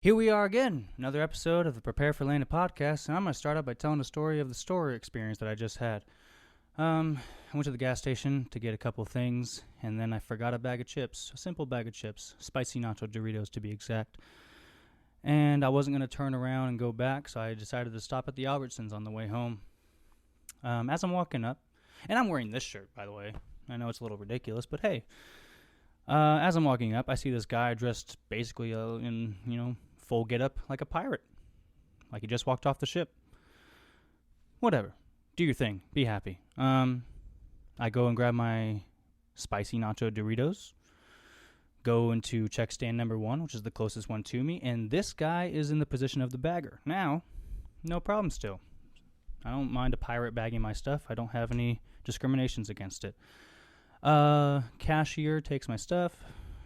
Here we are again, another episode of the Prepare for Landon podcast, and I'm going to start out by telling the story of the store experience that I just had. I went to the gas station to get a couple things, and then I forgot a bag of chips, a simple bag of chips, spicy nacho Doritos to be exact. And I wasn't going to turn around and go back, so I decided to stop at the Albertsons on the way home. As I'm walking up, and I'm wearing this shirt, by the way. I know it's a little ridiculous, but hey. As I'm walking up, I see this guy dressed basically in, full get-up like a pirate. Like he just walked off the ship. Whatever. Do your thing. Be happy. I go and grab my spicy nacho Doritos. Go into check stand number 1, which is the closest one to me. And this guy is in the position of the bagger. Now, no problem still. I don't mind a pirate bagging my stuff. I don't have any discriminations against it. Cashier takes my stuff,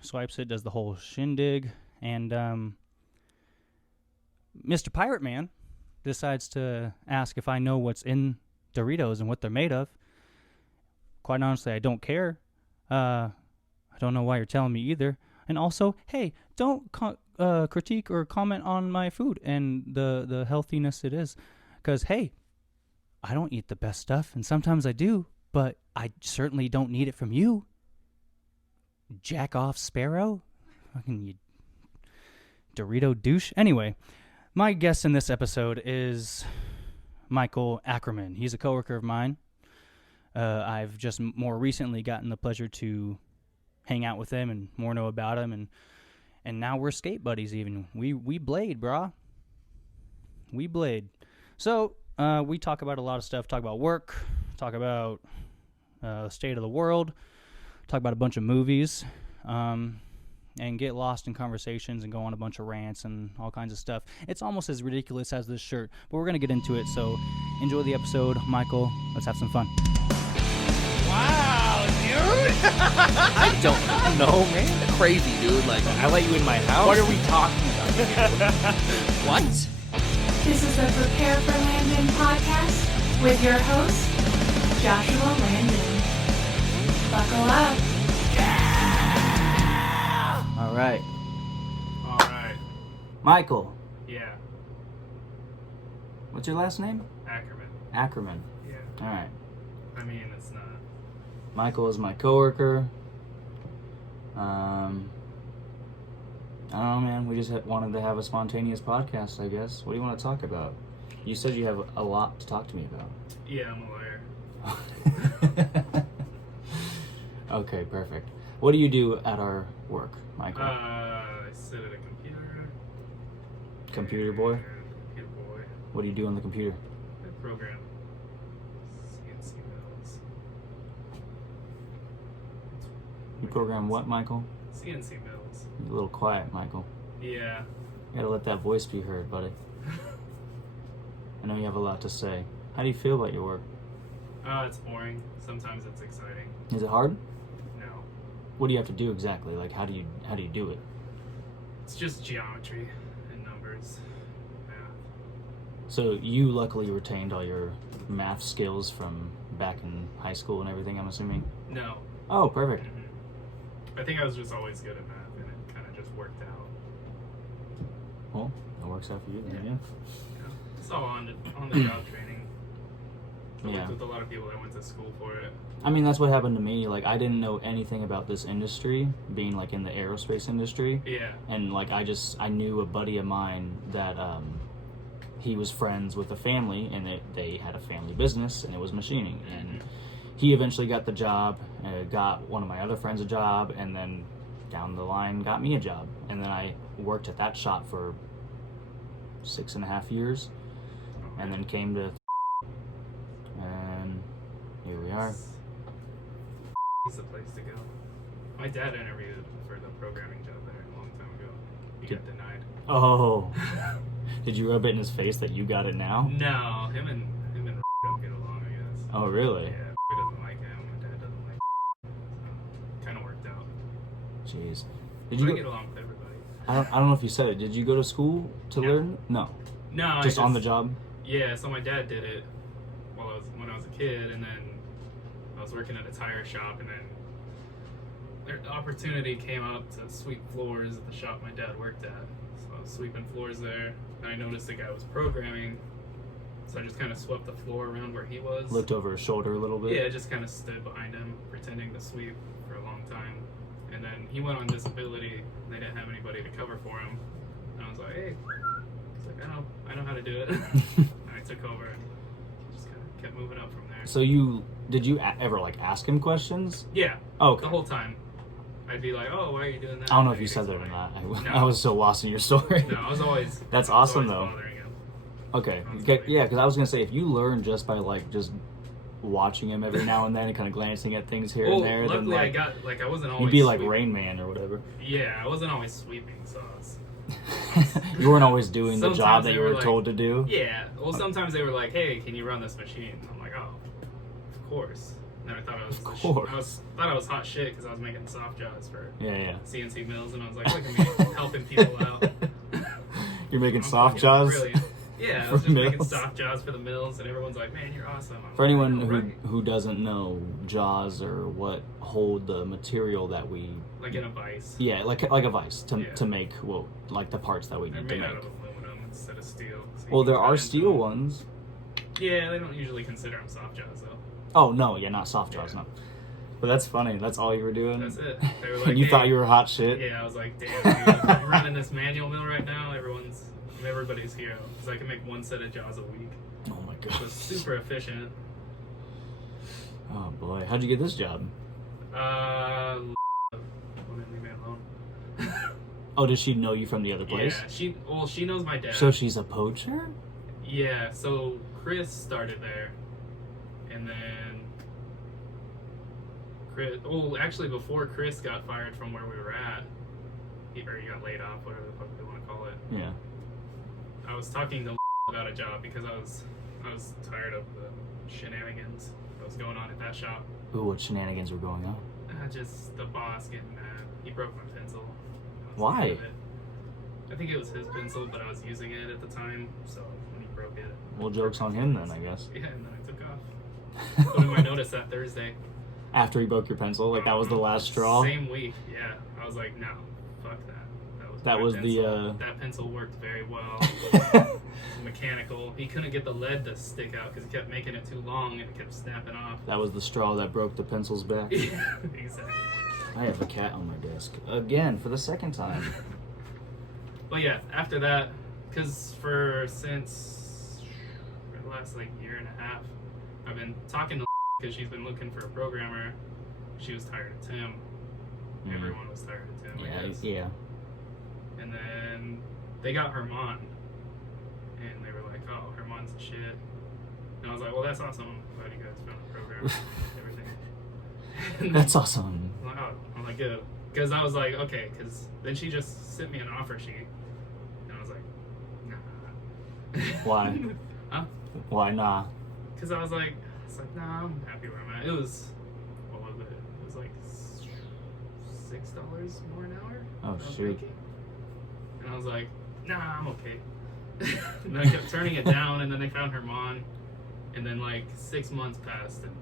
swipes it, does the whole shindig, and Mr. Pirate Man decides to ask if I know what's in Doritos and what they're made of. Quite honestly, I don't care. I don't know why you're telling me either. And also, hey, don't critique or comment on my food and the healthiness it is. Because, hey, I don't eat the best stuff, and sometimes I do. But I certainly don't need it from you. Jack off sparrow? Fucking you Dorito douche. Anyway, my guest in this episode is Michael Ackerman. He's a coworker of mine. I've just more recently gotten the pleasure to hang out with him and more know about him. And now we're skate buddies even. We blade, brah. We blade. So we talk about a lot of stuff. Talk about work. Talk about the state of the world, talk about a bunch of movies, and get lost in conversations and go on a bunch of rants and all kinds of stuff. It's almost as ridiculous as this shirt, but we're going to get into it, so enjoy the episode. Michael, let's have some fun. Wow, dude! I don't know, man. Crazy, dude. Like, I let you in my house. What are we talking about? What? This is the Prepare for Landon podcast with your host, Joshua Landon. Buckle up. Yeah! All right. Michael. Yeah. What's your last name? Ackerman. Ackerman. Yeah. All right. I mean, it's not. Michael is my coworker. I don't know, man. We just wanted to have a spontaneous podcast, I guess. What do you want to talk about? You said you have a lot to talk to me about. Yeah, I'm a lawyer. Okay, perfect. What do you do at our work, Michael? I sit at a computer. Computer boy? Computer boy. What do you do on the computer? I program CNC mills. You program what, Michael? CNC mills. You're a little quiet, Michael. Yeah. You gotta let that voice be heard, buddy. I know you have a lot to say. How do you feel about your work? It's boring. Sometimes it's exciting. Is it hard? No. What do you have to do exactly? Like, how do you do it? It's just geometry and numbers. Math. So you luckily retained all your math skills from back in high school and everything, I'm assuming? No. Oh, perfect. Mm-hmm. I think I was just always good at math, and it kind of just worked out. Well, that works out for you then, Yeah. It's all on the job training. I worked with a lot of people that went to school for it. I mean, that's what happened to me. Like, I didn't know anything about this industry, being, like, in the aerospace industry. Yeah. And, like, I knew a buddy of mine that he was friends with a family, and they had a family business, and it was machining. And he eventually got the job, got one of my other friends a job, and then down the line got me a job. And then I worked at that shop for 6.5 years, and then came to and here we are. It's the place to go. My dad interviewed for the programming job there a long time ago. He got denied. Oh. Did you rub it in his face that you got it now? No, him and don't get along, I guess. Oh, really? Yeah, he doesn't like him. My dad doesn't like him. So, kind of worked out. Jeez. I get along with everybody. I don't know if you said it. Did you go to school to learn? No. No. Just on the job? Yeah, so my dad did it when I was a kid, and then I was working at a tire shop, and then the opportunity came up to sweep floors at the shop my dad worked at. So was sweeping floors there, and I noticed the guy was programming, so I just kind of swept the floor around where he was. Looked over his shoulder a little bit. Yeah, I just kind of stood behind him, pretending to sweep for a long time. And then he went on disability. They didn't have anybody to cover for him. And I was like, hey, he's like, I know how to do it. And I took over and just kind of kept moving up from there. So did you ever like ask him questions? Yeah. Oh, okay. The whole time. I'd be like, oh, why are you doing that? I don't know if you said that or not. I was so lost in your story. No, I was always. That's I was awesome always though. bothering him. Okay. Constantly. Yeah, because I was gonna say if you learn just by like just watching him every now and then and kind of glancing at things here and there, luckily then I wasn't always. you'd be like sweeping. Rain Man or whatever. Yeah, I wasn't always sweeping, so I was. You weren't always doing the Sometimes job that they you were were like- told to do. Yeah. Well, sometimes they were like, "Hey, can you run this machine?" I'm like, "Oh, of course." And then I thought I was, thought I was hot shit because I was making soft jaws for Yeah. CNC mills, and I was like, "Look at me helping people out." You're making I'm soft fucking jaws. brilliant. Yeah, I for was just making mills? soft jaws for the mills, and everyone's like, "Man, you're awesome." I'm For like, anyone "I know, right?" who doesn't know, jaws are what hold the material that we Like in a vice. like a vice Yeah. to make like the parts that we They're need to made make. out of aluminum instead of steel. So you Well, can there cut are into steel them. ones. Yeah, they don't usually consider them soft jaws though. Oh no, yeah, not soft jaws, Yeah. no. But that's funny. That's all you were doing. That's it. They were like, And you "Hey." thought you were hot shit. Yeah, I was like, damn, dude, I'm running this manual mill right now. I'm everybody's hero because I can make one set of jaws a week. Oh my So god. it's super efficient. Oh boy, how'd you get this job? Wouldn't leave me alone. Oh, does she know you from the other place? Yeah, she knows my dad. So she's a poacher? Yeah, so Chris started there, and then actually before Chris got fired from where we were at, he got laid off, whatever the fuck they want to call it. Yeah. I was talking to about a job because I was tired of the shenanigans that was going on at that shop. Ooh, what shenanigans were going on? Just the boss getting mad. He broke my pencil. I was Why? scared of it. I think it was his pencil, but I was using it at the time, so when he broke it. Well, joke's on him then, I guess. Yeah, and then I took off. Put in my notice that Thursday. After he broke your pencil, like that was the last straw? Same week, yeah. I was like, no, fuck that. That my was pencil. That pencil worked very well. Mechanical. He couldn't get the lead to stick out because he kept making it too long and it kept snapping off. That was the straw that broke the pencil's back. Yeah, exactly. I have a cat on my desk. Again, for the second time. But yeah, after that, because since the last like year and a half, I've been talking to because she's been looking for a programmer. She was tired of Tim. Mhm. Everyone was tired of Tim, I guess. Yeah. And then they got Herman. And they were like, oh, Herman's the shit. And I was like, well, that's awesome. I'm glad you guys found a programmer and everything. And That's awesome. I'm like, oh, I'm like, good. Because I was like, okay, because then she just sent me an offer sheet. And I was like, nah. Why? Huh? Why nah? Because I was like, nah, I'm happy where I'm at. It was, what was it? It was like $6 more an hour. Oh, I was shoot. making. And I was like, nah, I'm okay. And I kept turning it down, and then they found Herman. And then like 6 months passed, and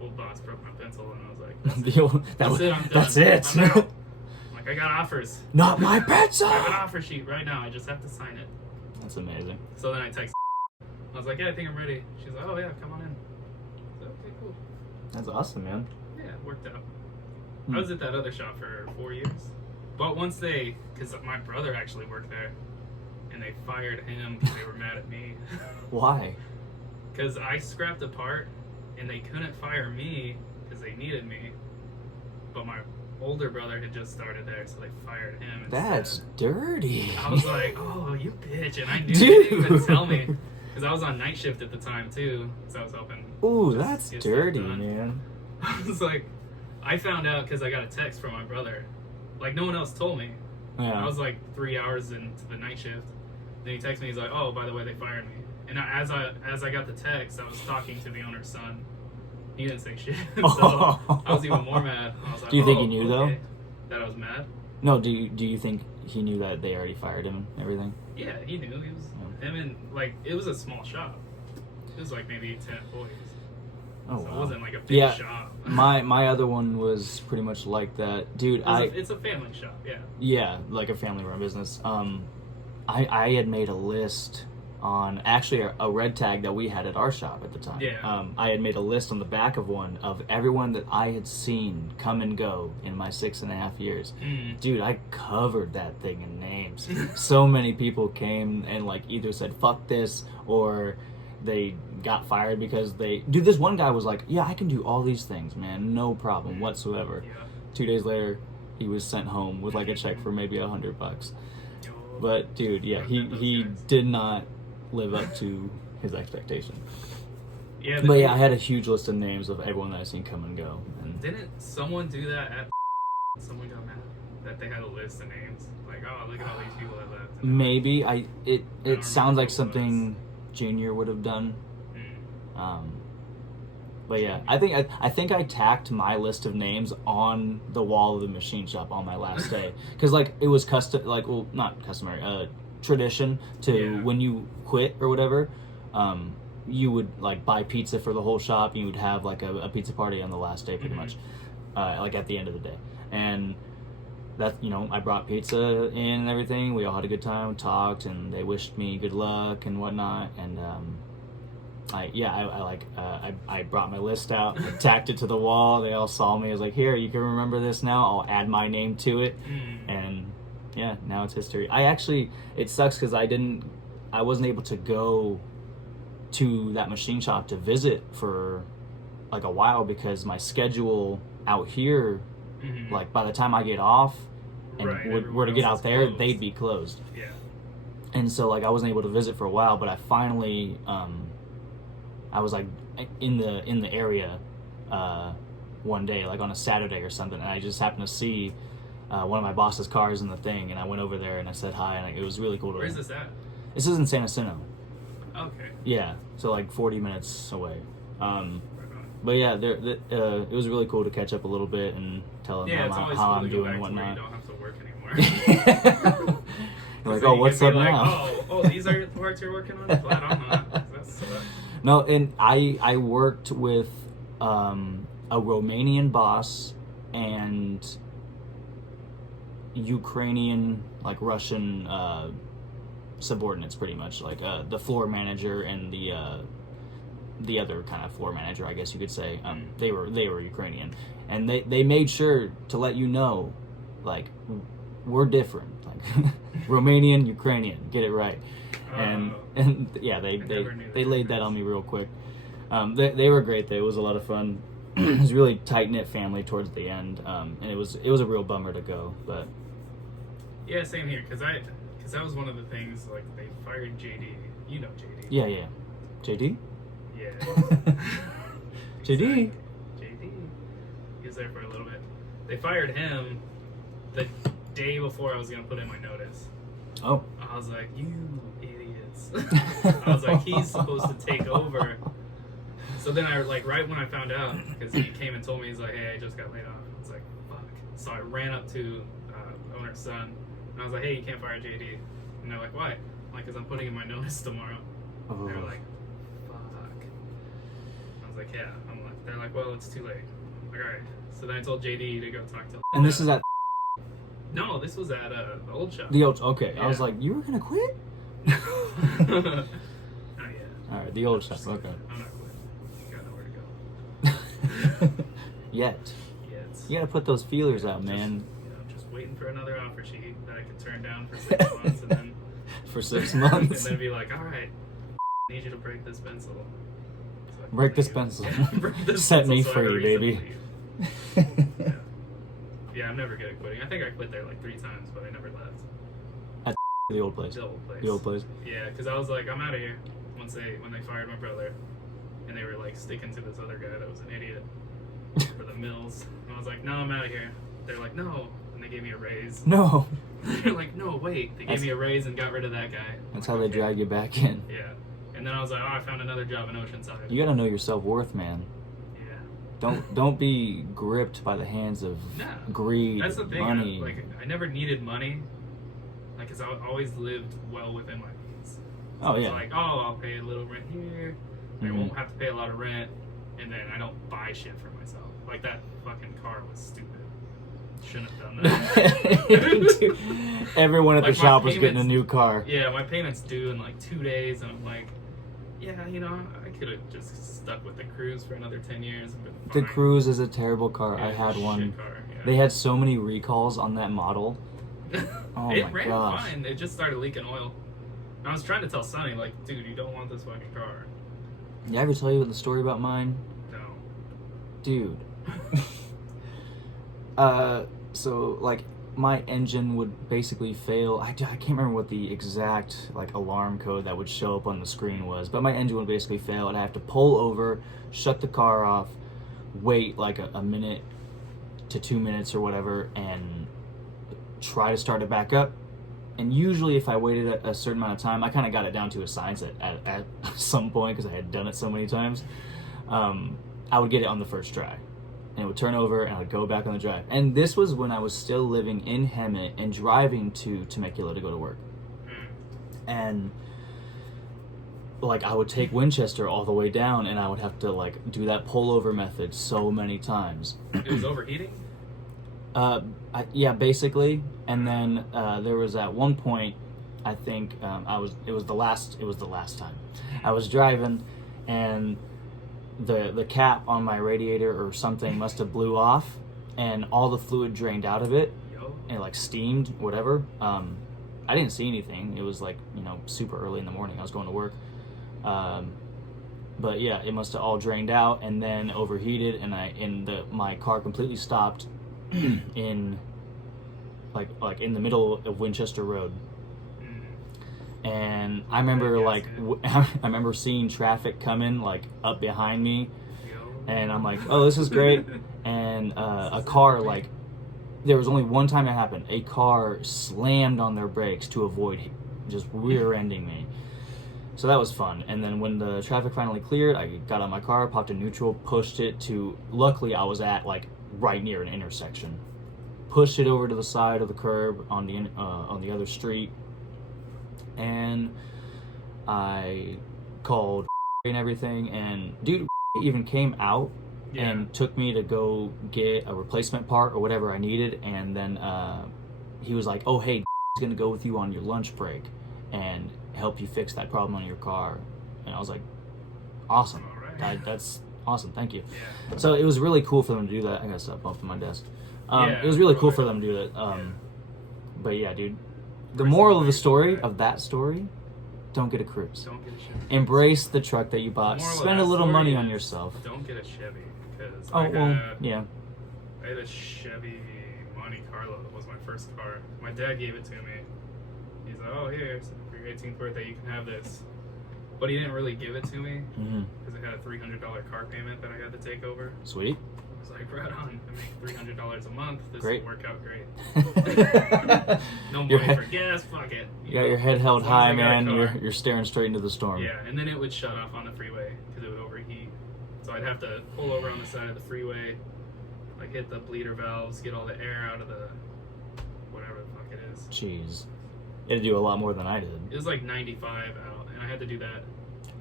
old boss broke my pencil, and I was like, that's it, I'm done. That's it. I'm out. Like, I got offers. Not my pencil! I have an offer sheet right now. I just have to sign it. That's amazing. So then I texted. I was like, yeah, I think I'm ready. She's like, oh yeah, come on in. I said, okay, cool. That's awesome, man. Yeah, it worked out. Hmm. I was at that other shop for 4 years. But once because my brother actually worked there, and they fired him because they were mad at me. Why? Because I scrapped a part, and they couldn't fire me because they needed me. But my older brother had just started there, so they fired him instead. That's dirty. I was like, oh, you bitch. And I knew Dude. they didn't even tell me. Because I was on night shift at the time, too. So I was helping. Ooh, just that's get stuff dirty, done. man. I was like, I found out because I got a text from my brother. Like, no one else told me. I Yeah. was like 3 hours into the night shift. Then he texted me, he's like, oh, by the way, they fired me. And as I got the text, I was talking to the owner's son. He didn't say shit. So I was even more mad. I was like, Do you think oh, he knew, okay. That I was mad? No, do you think he knew that they already fired him and everything? Yeah, he knew. He was him, and like it was a small shop. It was like maybe 10 employees. Oh, So wow. it wasn't like a big Yeah. shop. My other one was pretty much like that, dude. It's a family shop, yeah. Yeah, like a family-run business. I had made a list on actually a red tag that we had at our shop at the time. Yeah. I had made a list on the back of one of everyone that I had seen come and go in my 6.5 years. Dude, I covered that thing in names. So many people came and like either said fuck this or they got fired because dude, this one guy was like, yeah, I can do all these things, man, no problem whatsoever. Yeah. 2 days later, he was sent home with like a check for maybe $100. Yo. But dude, yeah, he Those guys. did not live up to his expectation. Yeah, But yeah, I had a huge list of names of everyone that I've seen come and go. And Didn't someone do that at someone got mad that they had a list of names? Like, oh, look at all these people that left. maybe it remember sounds like who it something Junior would have done. Mm. But yeah, I think I tacked my list of names on the wall of the machine shop on my last day because like it was custom, like, well, not customary, tradition to when you quit or whatever, you would like buy pizza for the whole shop and you would have like a pizza party on the last day pretty much, like at the end of the day. And that, you know, I brought pizza in and everything. We all had a good time, talked, and they wished me good luck and whatnot. And I brought my list out, I tacked it to the wall. They all saw me. I was like, here, you can remember this now. I'll add my name to it. And yeah, now it's history. It sucks because I wasn't able to go to that machine shop to visit for like a while because my schedule out here, like by the time I get off and were to get out there, closed. they'd be closed. Yeah. And so like I wasn't able to visit for a while, but I finally I was like in the area one day, like on a Saturday or something, and I just happened to see one of my boss's cars in the thing, and I went over there and I said hi, and it was really cool to. Where's this at? This is in San Jacinto. Okay. Yeah, so like 40 minutes away. Right on. But yeah, it was really cool to catch up a little bit and tell them Yeah, it's always how cool I'm to go doing back and to where you whatnot. don't have to work anymore. Like, So oh, you what's can up be like, now? Oh, these are the parts you're working on? Flat on that. That's No, and I worked with a Romanian boss and Ukrainian, like Russian subordinates, pretty much, like the floor manager and the other kind of floor manager, I guess you could say. They were Ukrainian, and they made sure to let you know, like, we're different, like Romanian, Ukrainian, get it right. And yeah, they laid that on me real quick. They were great. It was a lot of fun. It was a really tight knit family towards the end, and it was a real bummer to go. But yeah, same here. Because that was one of the things. Like they fired JD. You know JD. yeah, JD. Yeah. JD. JD. He was there for a little bit. They fired him the day before I was gonna put in my notice. Oh. I was like, you idiots. I was like, he's supposed to take over. So then I, like, right when I found out, because he came and told me, he's like, hey, I just got laid off. I was like, fuck. So I ran up to the owner's son, and I was like, hey, you can't fire JD. And they're like, why? I'm like, because I'm putting in my notice tomorrow. Oh. They were like, fuck. I was like, yeah. They're like, well, it's too late. I'm like, all right. So then I told JD to go talk to. And this is at No, this was at the old shop. the old. Okay, Yeah. I was like, you were gonna quit? Not yet. All right, the old shop. Okay. I'm not quitting. You got nowhere to go. Yet. Yet. You gotta put those feelers out, Just, man. Just waiting for another offer sheet that I can turn down for 6 months and then For 6 and months. then be like, all right, need you to break this pencil. So I can Break this leave. pencil. Yeah, break this Set pencil me so I have a free, reason to baby. leave. Yeah, I'm never good at quitting. I think I quit there like 3 times, but I never left. The old place. The old place. The old place. Yeah, because I was like, I'm out of here. When they fired my brother, and they were like sticking to this other guy that was an idiot for the mills. And I was like, no, I'm out of here. They're like, no, and they gave me a raise. No. They're like, no, wait. They gave me a raise and got rid of that guy. That's I'm how like, they okay. drag you back in. Yeah, and then I was like, oh, I found another job in Oceanside. You gotta know your self-worth, man. Yeah. Don't be gripped by the hands of Nah. greed, That's the thing. money. I never needed money, like, cause I always lived well within my means. So Oh, it's yeah. like, oh, I'll pay a little rent here. I Mhm. won't have to pay a lot of rent. and then I don't buy shit for myself. Like, that fucking car was stupid. Shouldn't have done that. Dude, everyone at the Like, my shop was getting a payments- new car. Yeah, my payment's due in like 2 days, and I'm like, yeah, you know, I could have just stuck with the Cruise for another 10 years and been The fine. Cruise is a terrible car. Yeah, I had shit one. Car, yeah. They had so many recalls on that model. Oh it my ran gosh. fine. It just started leaking oil. And I was trying to tell Sonny, like, dude, you don't want this fucking car. Did I ever tell you the story about mine? No. Dude. So, like, my engine would basically fail. I can't remember what the exact, like, alarm code that would show up on the screen was, but my engine would basically fail, and I have to pull over, shut the car off, wait, like, a minute to 2 minutes or whatever, and try to start it back up. And usually if I waited a certain amount of time, I kind of got it down to a science at some point because I had done it so many times, I would get it on the first try. And it would turn over and I would go back on the drive. And this was when I was still living in Hemet and driving to Temecula to go to work. And like I would take Winchester all the way down and I would have to like do that pullover method so many times. It was overheating? Yeah, basically. And then there was at one point, I think it was the last time I was driving, and the cap on my radiator or something must have blew off, and all the fluid drained out of it, Yo. and like steamed, whatever. I didn't see anything. It was like, you know, super early in the morning. I was going to work. But yeah, it must have all drained out and then overheated, and my car completely stopped in like in the middle of Winchester Road. And I remember like I remember seeing traffic coming like up behind me, and I'm like, oh, this is great. And a car, like, there was only one time it happened. A car slammed on their brakes to avoid just rear-ending me. So that was fun. And then when the traffic finally cleared, I got out of my car, popped in neutral, pushed it to, luckily I was at like right near an intersection. Pushed it over to the side of the curb on the other street. And I called and everything, and dude even came out and took me to go get a replacement part or whatever I needed, and then he was like, oh hey, he's gonna go with you on your lunch break and help you fix that problem on your car. And I was like, awesome. That's awesome, thank you. So it was really cool for them to do that. I gotta stop bumping my desk. It was really cool for them to do that. But yeah, dude, the moral of the story, of that story, don't get a Cruise. Don't get a Chevy. Embrace the truck that you bought. Moral of Spend a that little story money is on yourself. Don't get a Chevy, because Oh, well, yeah. I had a Chevy Monte Carlo. It was my first car. My dad gave it to me. He's like, oh, here, so for your 18th birthday, you can have this. But he didn't really give it to me because it had a $300 car payment that I had to take over. Sweet. I was like, right on. I make $300 a month. This Great. will work out great. No money for gas. Fuck it. You got your head held As long as high, I got a man. car. You're staring straight into the storm. Yeah, and then it would shut off on the freeway because it would overheat. So I'd have to pull over on the side of the freeway, like hit the bleeder valves, get all the air out of the whatever the fuck it is. Jeez. You had to do a lot more than I did. It was like 95 out, and I had to do that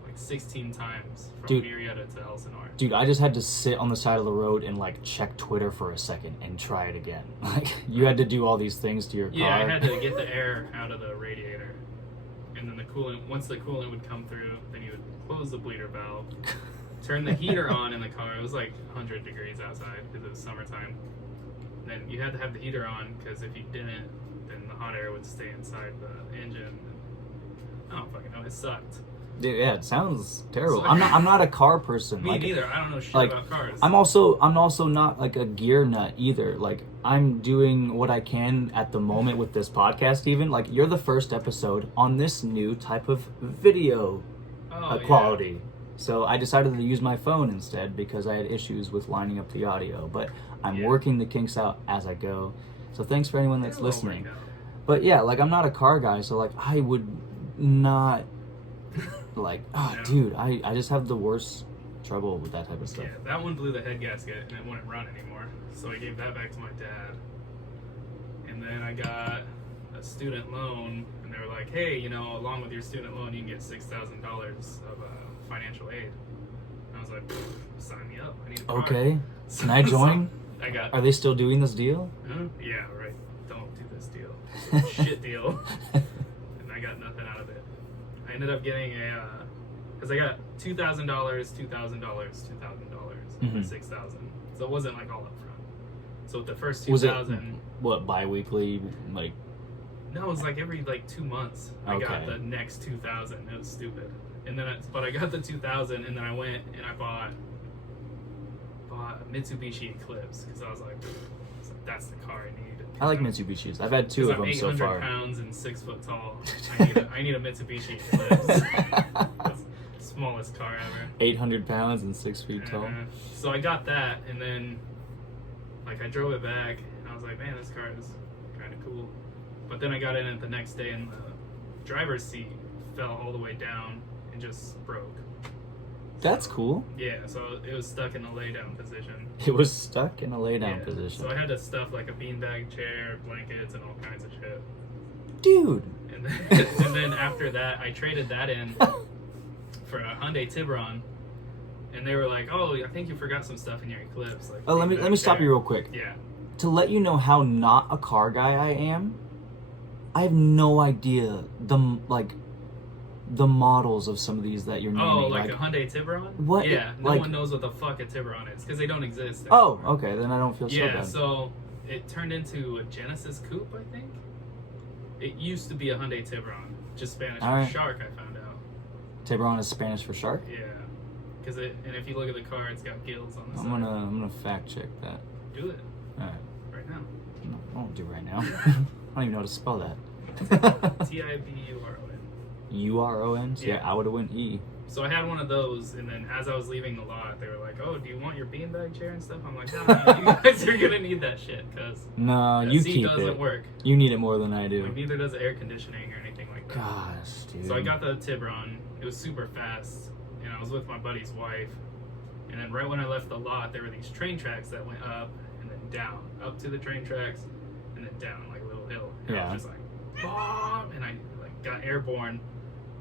like 16 times from Dude. Murrieta to Elsinore. Dude, I just had to sit on the side of the road and like check Twitter for a second and try it again. Like, you had to do all these things to your car. Yeah, I had to get the air out of the radiator, and then the coolant. Once the coolant would come through, then you would close the bleeder valve, turn the heater on in the car. It was like 100 degrees outside because it was summertime. And then you had to have the heater on because if you didn't, then the hot air would stay inside the engine. I don't fucking know. It sucked. Dude, yeah, it sounds terrible. So- I'm not a car person. Me like, neither. I don't know shit like, about cars. I'm also not like a gear nut either. Like, I'm doing what I can at the moment with this podcast. Even like, you're the first episode on this new type of video quality. So I decided to use my phone instead because I had issues with lining up the audio. But I'm working the kinks out as I go. So thanks for anyone that's listening. But yeah, like, I'm not a car guy, so like I would not like, oh dude, I just have the worst trouble with that type of stuff. Yeah, that one blew the head gasket and it wouldn't run anymore. So I gave that back to my dad. And then I got a student loan, and they were like, hey, you know, along with your student loan, you can get $6,000 of financial aid. And I was like, sign me up. I need a car. Okay. Can I join? I got. Are they still doing this deal? Huh? Yeah, right. Don't do this deal. It's a shit deal. And I got nothing out of it. I ended up getting because I got $2,000, $2,000, $2,000, Mhm. $6,000. So it wasn't like all up front. So with the first Was it 2,000. what, bi-weekly? Like, No, it was like every like 2 months. I got Okay. the next 2,000. It was stupid. And then, but I got the 2,000, and then I went and I bought a Mitsubishi Eclipse because I was like, that's the car I need. I like Mitsubishis. I've had two of them so far. I'm 800 pounds and 6 foot tall. I need a Mitsubishi Eclipse. That's the smallest car ever. 800 pounds and 6 feet tall. So I got that, and then like I drove it back, and I was like, man, this car is kind of cool. But then I got in it the next day, and the driver's seat fell all the way down and just broke. That's cool. Yeah, so it was stuck in a lay down position. It was stuck in a lay down Yeah, position. So I had to stuff like a beanbag chair, blankets, and all kinds of shit. Dude. And then, and then after that, I traded that in for a Hyundai Tiburon, and they were like, "Oh, I think you forgot some stuff in your Eclipse." Like, Oh, let me stop you real quick. Yeah. To let you know how not a car guy I am, I have no idea the models of some of these that you're naming. Oh, like a Hyundai Tiburon? What? Yeah, no Like- one knows what the fuck a Tiburon is because they don't exist Oh, anymore. okay, then I don't feel so Yeah, bad. so it turned into a Genesis Coupe, I think. It used to be a Hyundai Tiburon, just Spanish for Alright. shark, I found out. Tiburon is Spanish for shark? Yeah, because and if you look at the car, it's got gills on the I'm side. gonna fact check that. Do it Alright. right now. No, I won't do right now. I don't even know how to spell that. Tiburon. Uron? So yeah, Yeah. I would have went E. So I had one of those, and then as I was leaving the lot, they were like, "Oh, do you want your beanbag chair and stuff?" I'm like, "No, man, you guys are gonna need that shit because No, that you seat keep doesn't it. work. You need it more than I do. Like neither does air conditioning or anything like that." Gosh, dude. So I got the Tiburon. It was super fast, and I was with my buddy's wife. And then right when I left the lot, there were these train tracks that went up and then down, up to the train tracks, and then down like a little hill. And I Yeah. was just like, bomb, and I like got airborne,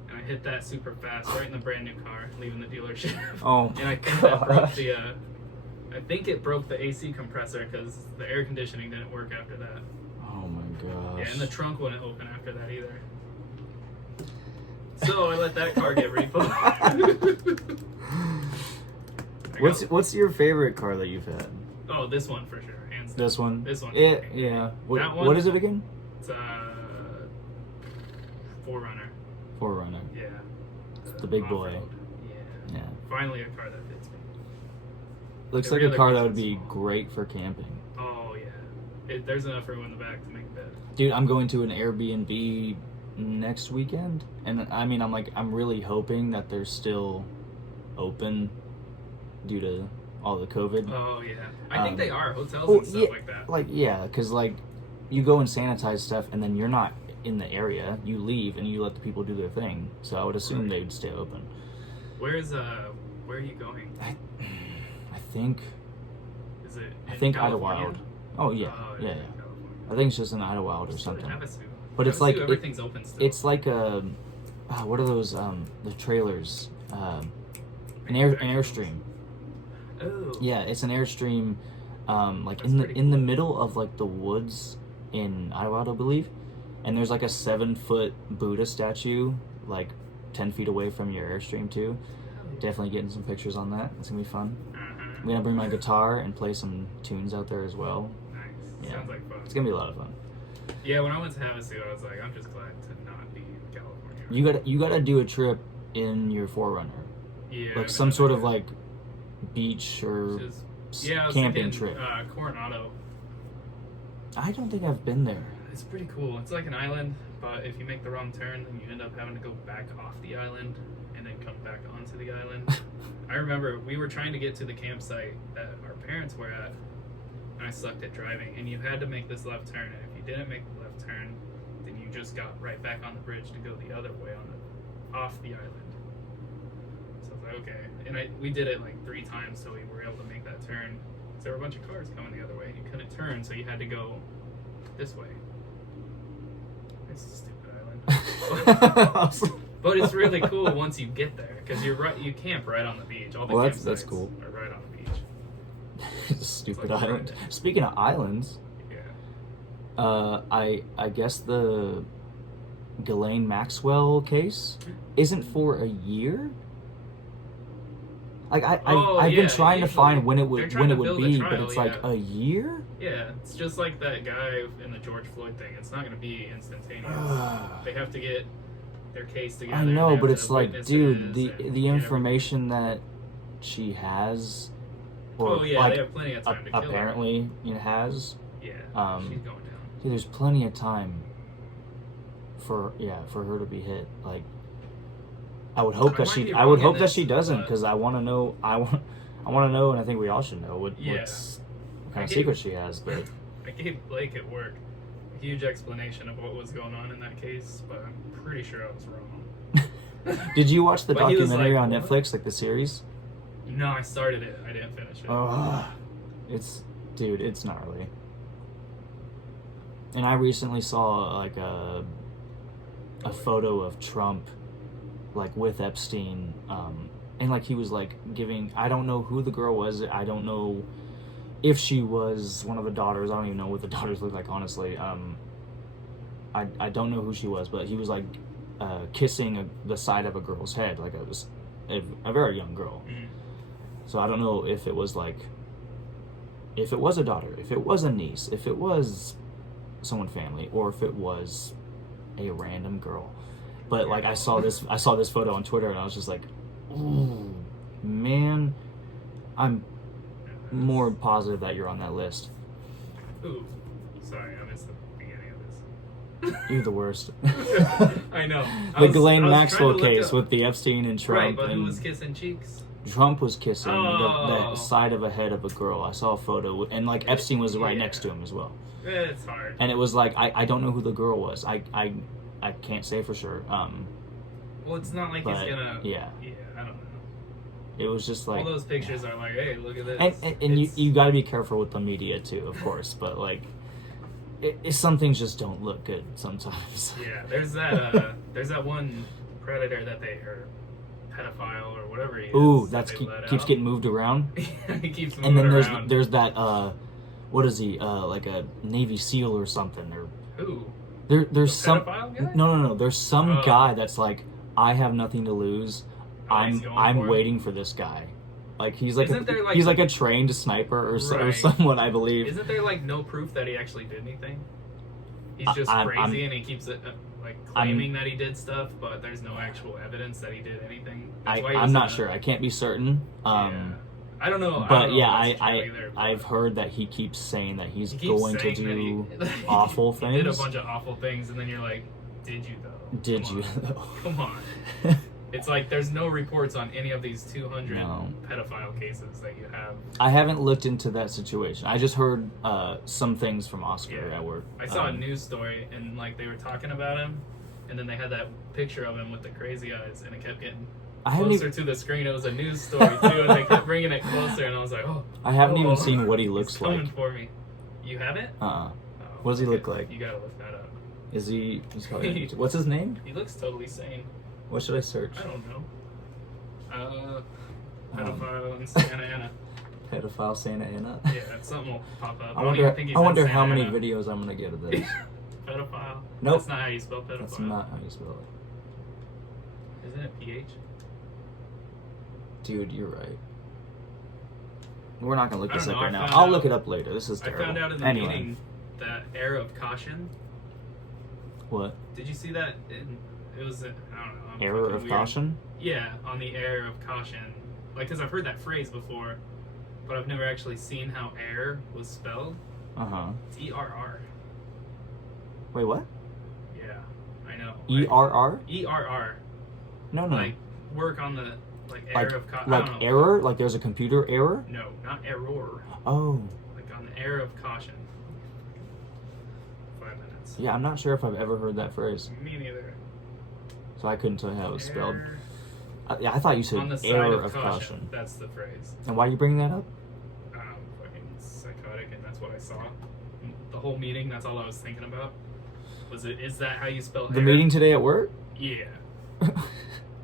and I hit that super fast right in the brand new car, leaving the dealership. Oh And I my think that broke gosh. the. I think it broke the AC compressor because the air conditioning didn't work after that. Oh my gosh. Yeah, and the trunk wouldn't open after that either. So I let that car get repoed. What's your favorite car that you've had? Oh, this one for sure, hands down. This one? This one. Yeah. What, That one- what is it again? It's Forerunner. Forerunner. Yeah. The big boy. off-road. Yeah. Yeah. Finally a car that fits me. Looks Every like a other car car's that would too be small. great for camping. Oh yeah. There's enough room in the back to make a bed. Dude, I'm going to an Airbnb next weekend, and I mean, I'm really hoping that they're still open due to all the COVID. Oh yeah. I think they are hotels Well, and stuff yeah, like that. yeah, because you go and sanitize stuff, and then you're not in the area. You leave, and you let the people do their thing. So I would assume Right. they'd stay open. Where are you going? I think Is it? I in think California? Idlewild. Oh yeah, Oh, yeah. California. I think it's just in Idlewild or Still something. Havasu. But it's Havasu, like everything's open still. It's like a what are those the trailers? An Airstream. Oh. Yeah, it's an Airstream, like in the middle of like the woods in Idlewild, I believe. And there's like a 7-foot Buddha statue, like 10 feet away from your Airstream too. Definitely getting some pictures on that. It's gonna be fun. I'm gonna bring my guitar and play some tunes out there as well. Nice. Yeah. Sounds like fun. It's gonna be a lot of fun. Yeah, when I went to Havasu, I was like, I'm just glad to not be in California. You gotta do a trip in your Forerunner, Yeah. like I've some never sort of done like beach or that. I was camping thinking, trip. Coronado. I don't think I've been there. It's pretty cool. It's like an island, but if you make the wrong turn, then you end up having to go back off the island and then come back onto the island. I remember we were trying to get to the campsite that our parents were at, and I sucked at driving, and you had to make this left turn, and if you didn't make the left turn, then you just got right back on the bridge to go the other way off the island. So I was like, okay. And we did it like 3 times so we were able to make that turn. So there were a bunch of cars coming the other way. You couldn't turn, so you had to go this way. It's a stupid island. But it's really cool once you get there because you camp right on the beach. All the Well, campsites that's cool. are right on the beach. Stupid like island. right. Speaking of islands, Yeah. I guess the Ghislaine Maxwell case isn't for a year. Like I've been trying to find when it would be, but it's like a year. Yeah, it's just like that guy in the George Floyd thing. It's not going to be instantaneous. They have to get their case together. I know, they but have it's to like, witnesses dude, and the get information that she has, or Oh yeah, like they have plenty of time to kill her. apparently it has. Yeah, um, she's going down. Dude, there's plenty of time for her to be hit. Like, I would hope I that might she. be I would wrong in hope that this, she doesn't, but- because I want to know. I want to know, and I think we all should know what Yeah. what kind I of gave- secret she has. But I gave Blake at work a huge explanation of what was going on in that case, but I'm pretty sure I was wrong. did you watch the But he was documentary like, on "What?" Netflix, like the series? No, I started it. I didn't finish it. It's gnarly. And I recently saw like a photo of Trump, like with Epstein, and like he was like giving. I don't know who the girl was. I don't know if she was one of the daughters. I don't even know what the daughters look like, honestly. I don't know who she was, but he was like kissing the side of a girl's head, like a very young girl. Mhm. So I don't know if it was like, if it was a daughter, if it was a niece, if it was someone family, or if it was a random girl. But like I saw this photo on Twitter and I was just like, ooh, man, I'm more positive that you're on that list. Ooh, sorry, I missed the beginning of this. You're the worst. I know. The Ghislaine I was trying Maxwell to look case up- with the Epstein and Trump. Right, but who and was kissing cheeks? Trump was kissing Oh. the side of a head of a girl. I saw a photo, and like Epstein was right Yeah. next to him as well. It's hard. And it was like, I don't know who the girl was. I can't say for sure. Well, it's not like But, he's gonna. yeah. Yeah, I don't know. It was just like, All those pictures are like, hey, look at this. and It's- you got to be careful with the media too, of course. But like, some things just don't look good sometimes. Yeah, there's that one predator that or pedophile or whatever he is. Ooh, that that's they let keeps out. getting moved around. He keeps moving And then around. there's that what is he, like a Navy SEAL or something, or Who? there's The some pedophile guy? no there's some Oh. guy that's like, I have nothing to lose. Oh, he's going I'm for it? waiting for this guy. Like he's like Isn't there, like, he's like a trained sniper or Right. someone, I believe. Isn't there like no proof that he actually did anything? He's just I'm- crazy and he keeps it like claiming that he did stuff, but there's no actual evidence that he did anything. That's why he was I'm not in a- sure. I can't be certain. Yeah. I don't know. I But don't know yeah, if that's true either, but I've heard that he keeps saying that he's he keeps going to saying do that he- awful He did a things. bunch of awful things, and then you're like, did you though? Did Come you? on. Come on. It's like there's no reports on any of these 200 No. pedophile cases that you have. I haven't looked into that situation. I just heard some things from Oscar Yeah. at work. I saw a news story, and like they were talking about him, and then they had that picture of him with the crazy eyes, and it kept getting I haven't closer even, to the screen. It was a news story too, and they kept bringing it closer, and I was like, oh. I haven't oh, even seen what he looks he's coming like. for me. You haven't? Uh-uh. Oh, What does he okay. look like? You gotta look that up. Is he? He's probably, what's his name? He looks totally sane. What should I search? I don't know. Pedophile in Santa Ana. Pedophile Santa Ana. Yeah, something will pop up. I don't even wonder. think he's I in wonder how Santa many Ana. videos I'm gonna get of this. Pedophile. Nope. That's not how you spell pedophile. That's not how you spell it. Isn't it PH? Dude, you're right. We're not gonna look I this don't up know, right I now. found I'll out- look it up later. This is I terrible. found out in the Anyway, meeting that air of caution. what? Did you see that? It was, I don't know. I'm Error fucking of weird. caution? Yeah, on the air of caution. Like, because I've heard that phrase before, but I've never actually seen how air was spelled. Uh huh. It's E-R-R. Wait, what? Yeah, I know. ERR? E-R-R. No, no. Like, work on the, like, air Like, of caution. like error? Like there's a computer error? No, not error. Oh. Like, on the air of caution. 5 minutes. Yeah, I'm not sure if I've ever heard that phrase, Me neither. so I couldn't tell you how it was spelled. Air Yeah, I thought you on the said side error of of caution. caution. That's the phrase. And why are you bringing that up? Fucking psychotic, and that's what I saw. The whole meeting, that's all I was thinking about. Is that how you spell The air? meeting today at work? Yeah.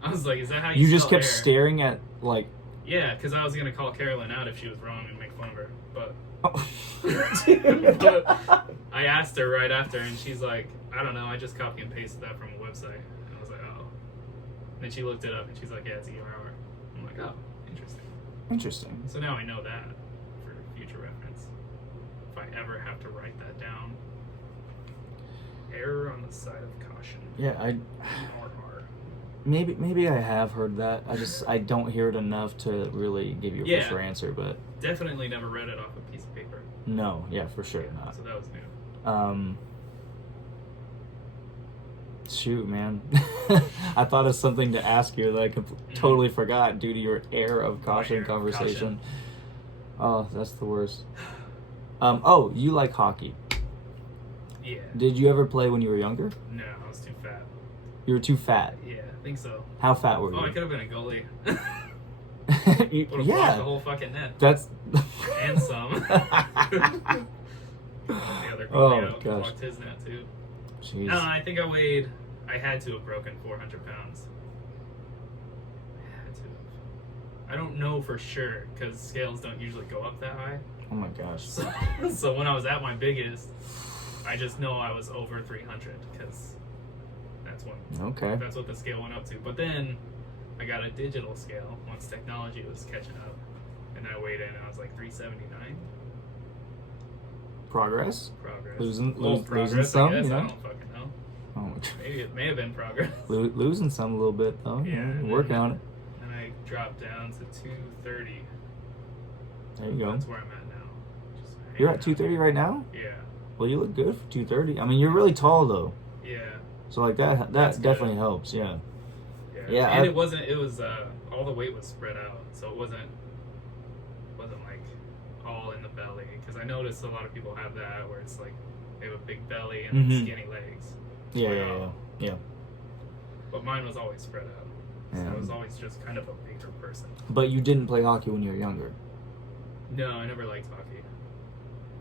I was like, is that how You just spell kept air? staring at, like... Yeah, because I was going to call Carolyn out if she was wrong and make fun of her. But, but I asked her right after, and she's like, I don't know, I just copy and pasted that from a website. And I was like, oh. And then she looked it up, and she's like, yeah, it's ERR. I'm like, oh, interesting. Interesting. So now I know that for future reference. If I ever have to write that down. Error on the side of caution. Yeah, RR. maybe I have heard that. I don't hear it enough to really give you a Yeah. for sure answer, but Definitely never read it off a piece of paper. no, yeah, for sure not. So that was new. Shoot, man. I thought of something to ask you that I totally forgot due to your air of caution air of conversation. Oh, that's the worst. Oh, you like hockey. Yeah. Did you ever play when you were younger? No, I was too fat. You were too fat. Yeah, I think so. How fat were Oh, I you? could have been a goalie. You- Would have blocked the yeah, whole fucking net. that's. And some. The other Oh, goalie out gosh. blocked his net too. Jeez. I think I had to have broken 400 pounds. I had to have. I don't know for sure, because scales don't usually go up that high. Oh my gosh. So when I was at my biggest, I just know I was over 300, because Okay. that's what the scale went up to. But then I got a digital scale once technology was catching up, and I weighed in and I was like 379. Progress. Progress. Losing progress, some, I guess. you know? I don't fucking know. Oh my god. Maybe it may have been progress. Losing some a little bit though. Yeah, and Work then- on it. And I dropped down to 230. There you go. That's where I'm at now. Just You're hanging at 230 out. right now. Yeah. Well, you look good for 230. I mean, you're really tall though, Yeah. so like that That's good. definitely helps. Yeah. Yeah. Yeah, And I- it was all the weight was spread out, so it wasn't like all in the belly. Because I noticed a lot of people have that where it's like they have a big belly and Mhm. skinny legs. Yeah. But mine was always spread out. So Yeah. I was always just kind of a bigger person. But you didn't play hockey when you were younger. No, I never liked hockey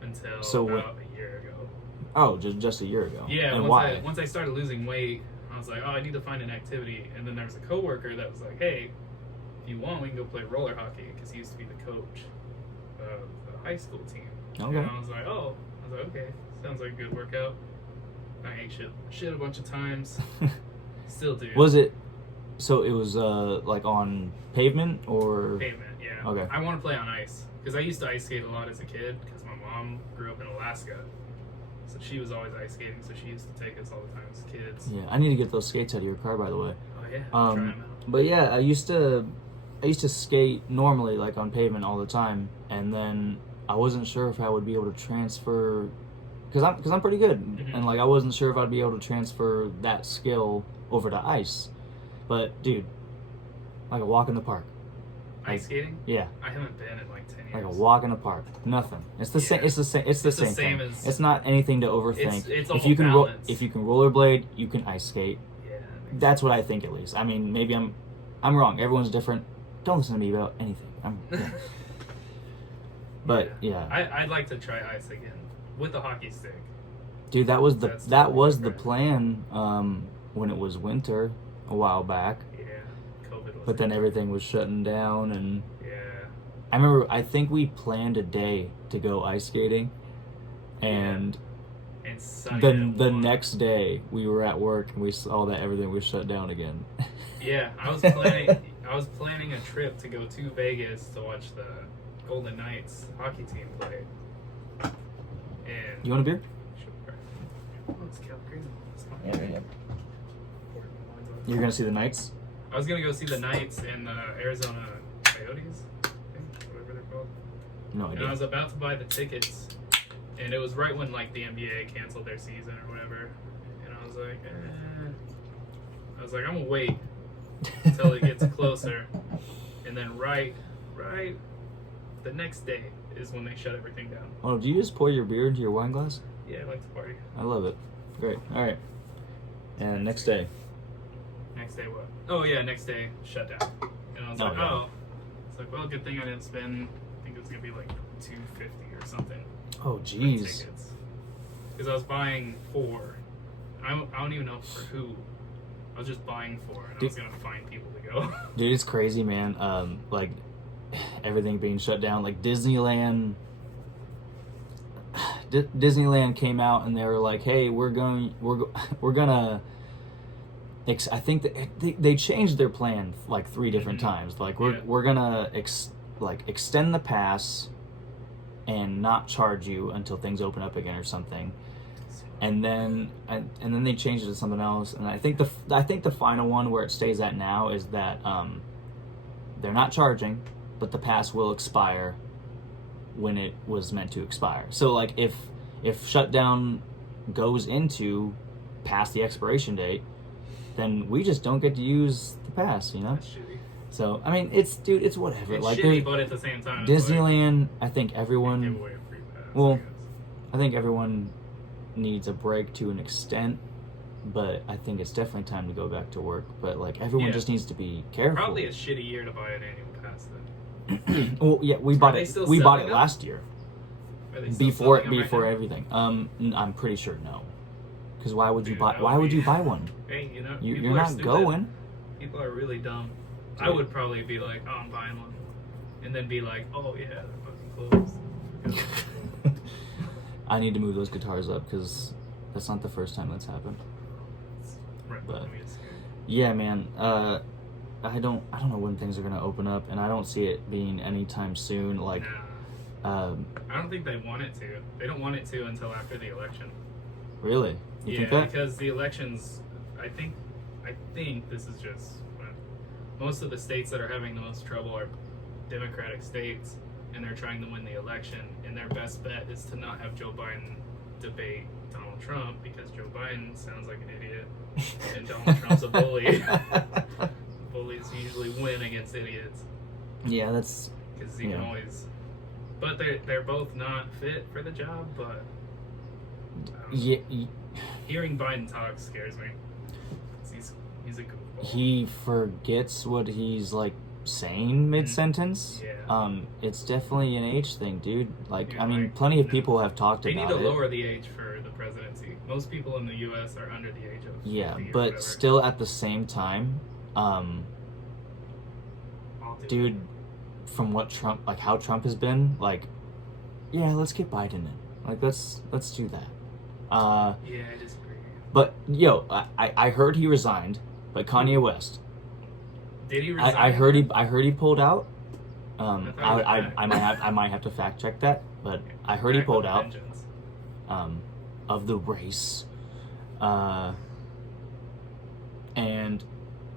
until So what- about a year ago. Oh, just a year ago. Yeah, And once why? once I started losing weight, I was like, oh, I need to find an activity. And then there was a coworker that was like, hey, if you want, we can go play roller hockey, because he used to be the coach of the high school team. Okay. And I was like, okay, sounds like a good workout. I ate shit a bunch of times. Still do. Was it? So it was like on pavement or? Pavement, yeah. Okay. I want to play on ice, because I used to ice skate a lot as a kid, because my mom grew up in Alaska. So she was always ice skating, so she used to take us all the time as kids. Yeah, I need to get those skates out of your car, by the way. Oh yeah, try 'em out. But yeah, I used to skate normally like on pavement all the time, and then I wasn't sure if I would be able to transfer, because I'm pretty good, Mhm. and like I wasn't sure if I'd be able to transfer that skill over to ice. But dude, like a walk in the park. Ice skating? Yeah, I haven't been in like 10 years. like a walk in the park. Nothing. It's the same. Yeah. It's the same. It's the same thing. as- It's not anything to overthink. It's if all you can balance. if you can rollerblade, you can ice skate. Yeah. that makes That's what I think, at least. I mean, maybe I'm wrong. Everyone's different. Don't listen to me about anything. Yeah. But yeah, I'd like to try ice again with a hockey stick. dude, that was That's the totally the plan when it was winter a while back. Yeah. COVID was. But then everything was shutting down, and Yeah. I remember I think we planned a day to go ice skating, and And sunny the and warm. next day we were at work and we saw that everything was shut down again. Yeah, I was planning a trip to go to Vegas to watch the Golden Knights hockey team play. And You want a beer? Sure. Oh, it's Calgary. It's fine. You're gonna see the Knights? I was gonna go see the Knights and the Arizona Coyotes, I think, whatever they're called. No And I idea. was about to buy the tickets, and it was right when like the NBA canceled their season or whatever. And I was like, I'm gonna wait until it gets closer, and then right the next day is when they shut everything down. Oh, do you just pour your beer into your wine glass? Yeah, I like to party. I love it. Great. All right. And next day. Next day what? Oh yeah, next day shutdown. And I was Oh, like, yeah. It's like, well, good thing I didn't spend. I think it was gonna be like $250 or something. Oh, for jeez. tickets. Because I was buying 4. I don't even know for who. I was just buying 4, and I was gonna find people to go. Dude, it's crazy, man. Like everything being shut down. Like Disneyland came out and they were like, "Hey, we're gonna." I think that they changed their plan like 3 different times. Like we're gonna extend the pass and not charge you until things open up again or something. And then they changed it to something else. And I think the final one where it stays at now is that they're not charging, but the pass will expire when it was meant to expire. So like if shutdown goes into past the expiration date, then we just don't get to use the pass, you know? That's shitty. So I mean, it's whatever. It's like shitty, but at the same time, Disneyland, I think give everyone. away a free pass, Well, I think everyone needs a break to an extent, but I think it's definitely time to go back to work. But like everyone just needs to be careful. Probably a shitty year to buy an annual pass then. Well, yeah, we bought they it. still We bought selling it them? last year. Are they still Before selling them right now? everything. I'm pretty sure no. Because why would you Dude, buy? that Why would would be- you buy one? Hey, you know, You're people are not stupid. going. People are really dumb. I Dude. would probably be like, oh, I'm buying one. And then be like, oh, yeah, they're fucking closed. I need to move those guitars up because that's not the first time that's happened. Right, But- let me just- Yeah, man. I don't know when things are gonna open up, and I don't see it being anytime soon. Like, Nah, I don't think they want it to. They don't want it to until after the election. really? You Yeah, think that? because the elections, I think this is just most of the states that are having the most trouble are Democratic states, and they're trying to win the election. And their best bet is to not have Joe Biden debate Donald Trump because Joe Biden sounds like an idiot, and Donald Trump's a bully. Bullies usually win against idiots Yeah, that's because you can Yeah. always. But they're both not fit for the job. But I don't know. yeah. Hearing Biden talk scares me. 'Cause he's a goofball. He forgets what he's like saying mid sentence. Yeah. It's definitely an age thing, dude. Like, Dude, I mean, like, plenty of no. people have talked They about need to it. lower the age for the presidency. Most people in the U.S. are under the age of Yeah, 50 or but whatever. still at the same time, I'll do dude, from what Trump, like how Trump has been, like, yeah, let's get Biden in. Like, let's do that. it. Yeah, I disagree. But yo, I heard he resigned, but Kanye West, Did he resign? I heard he pulled out. I thought he was back. I might have to fact check that, but I heard he Back with pulled a out vengeance. of the race. And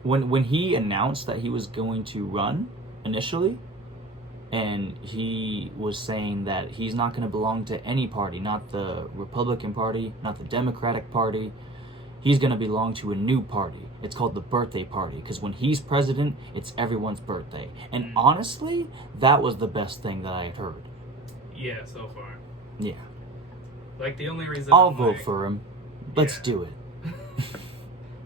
when he announced that he was going to run initially, and he was saying that he's not going to belong to any party, not the Republican Party, not the Democratic Party. He's going to belong to a new party. It's called the birthday party, because when he's president, it's everyone's birthday. And honestly, that was the best thing that I had heard. Yeah, so far. Yeah. Like the only reason I'll I'm vote like, for him. Let's Yeah. do it.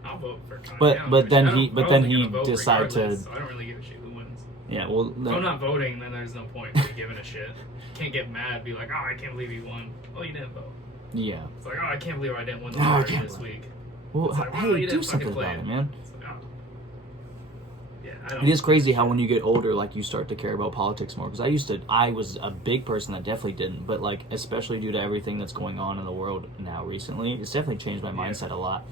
I'll vote for Kanye. But- I don't but give a then shit. he- I but was then gonna he vote decided to- regardless, so I don't really give a shit who wins. Yeah, well, If I'm not voting, then there's no point in me giving a shit. Can't get mad, be like, oh, I can't believe he won. Oh, you didn't vote. yeah. It's like, oh, I can't believe I didn't win the Oh, I lottery can't this believe- week. Well, It's like, well, hey, you do didn't something fucking play about it. it, man. It's like, oh. Yeah, I don't. It is crazy how when you get older, like, you start to care about politics more. Because I was a big person that definitely didn't. But, like, especially due to everything that's going on in the world now recently, it's definitely changed my mindset a lot.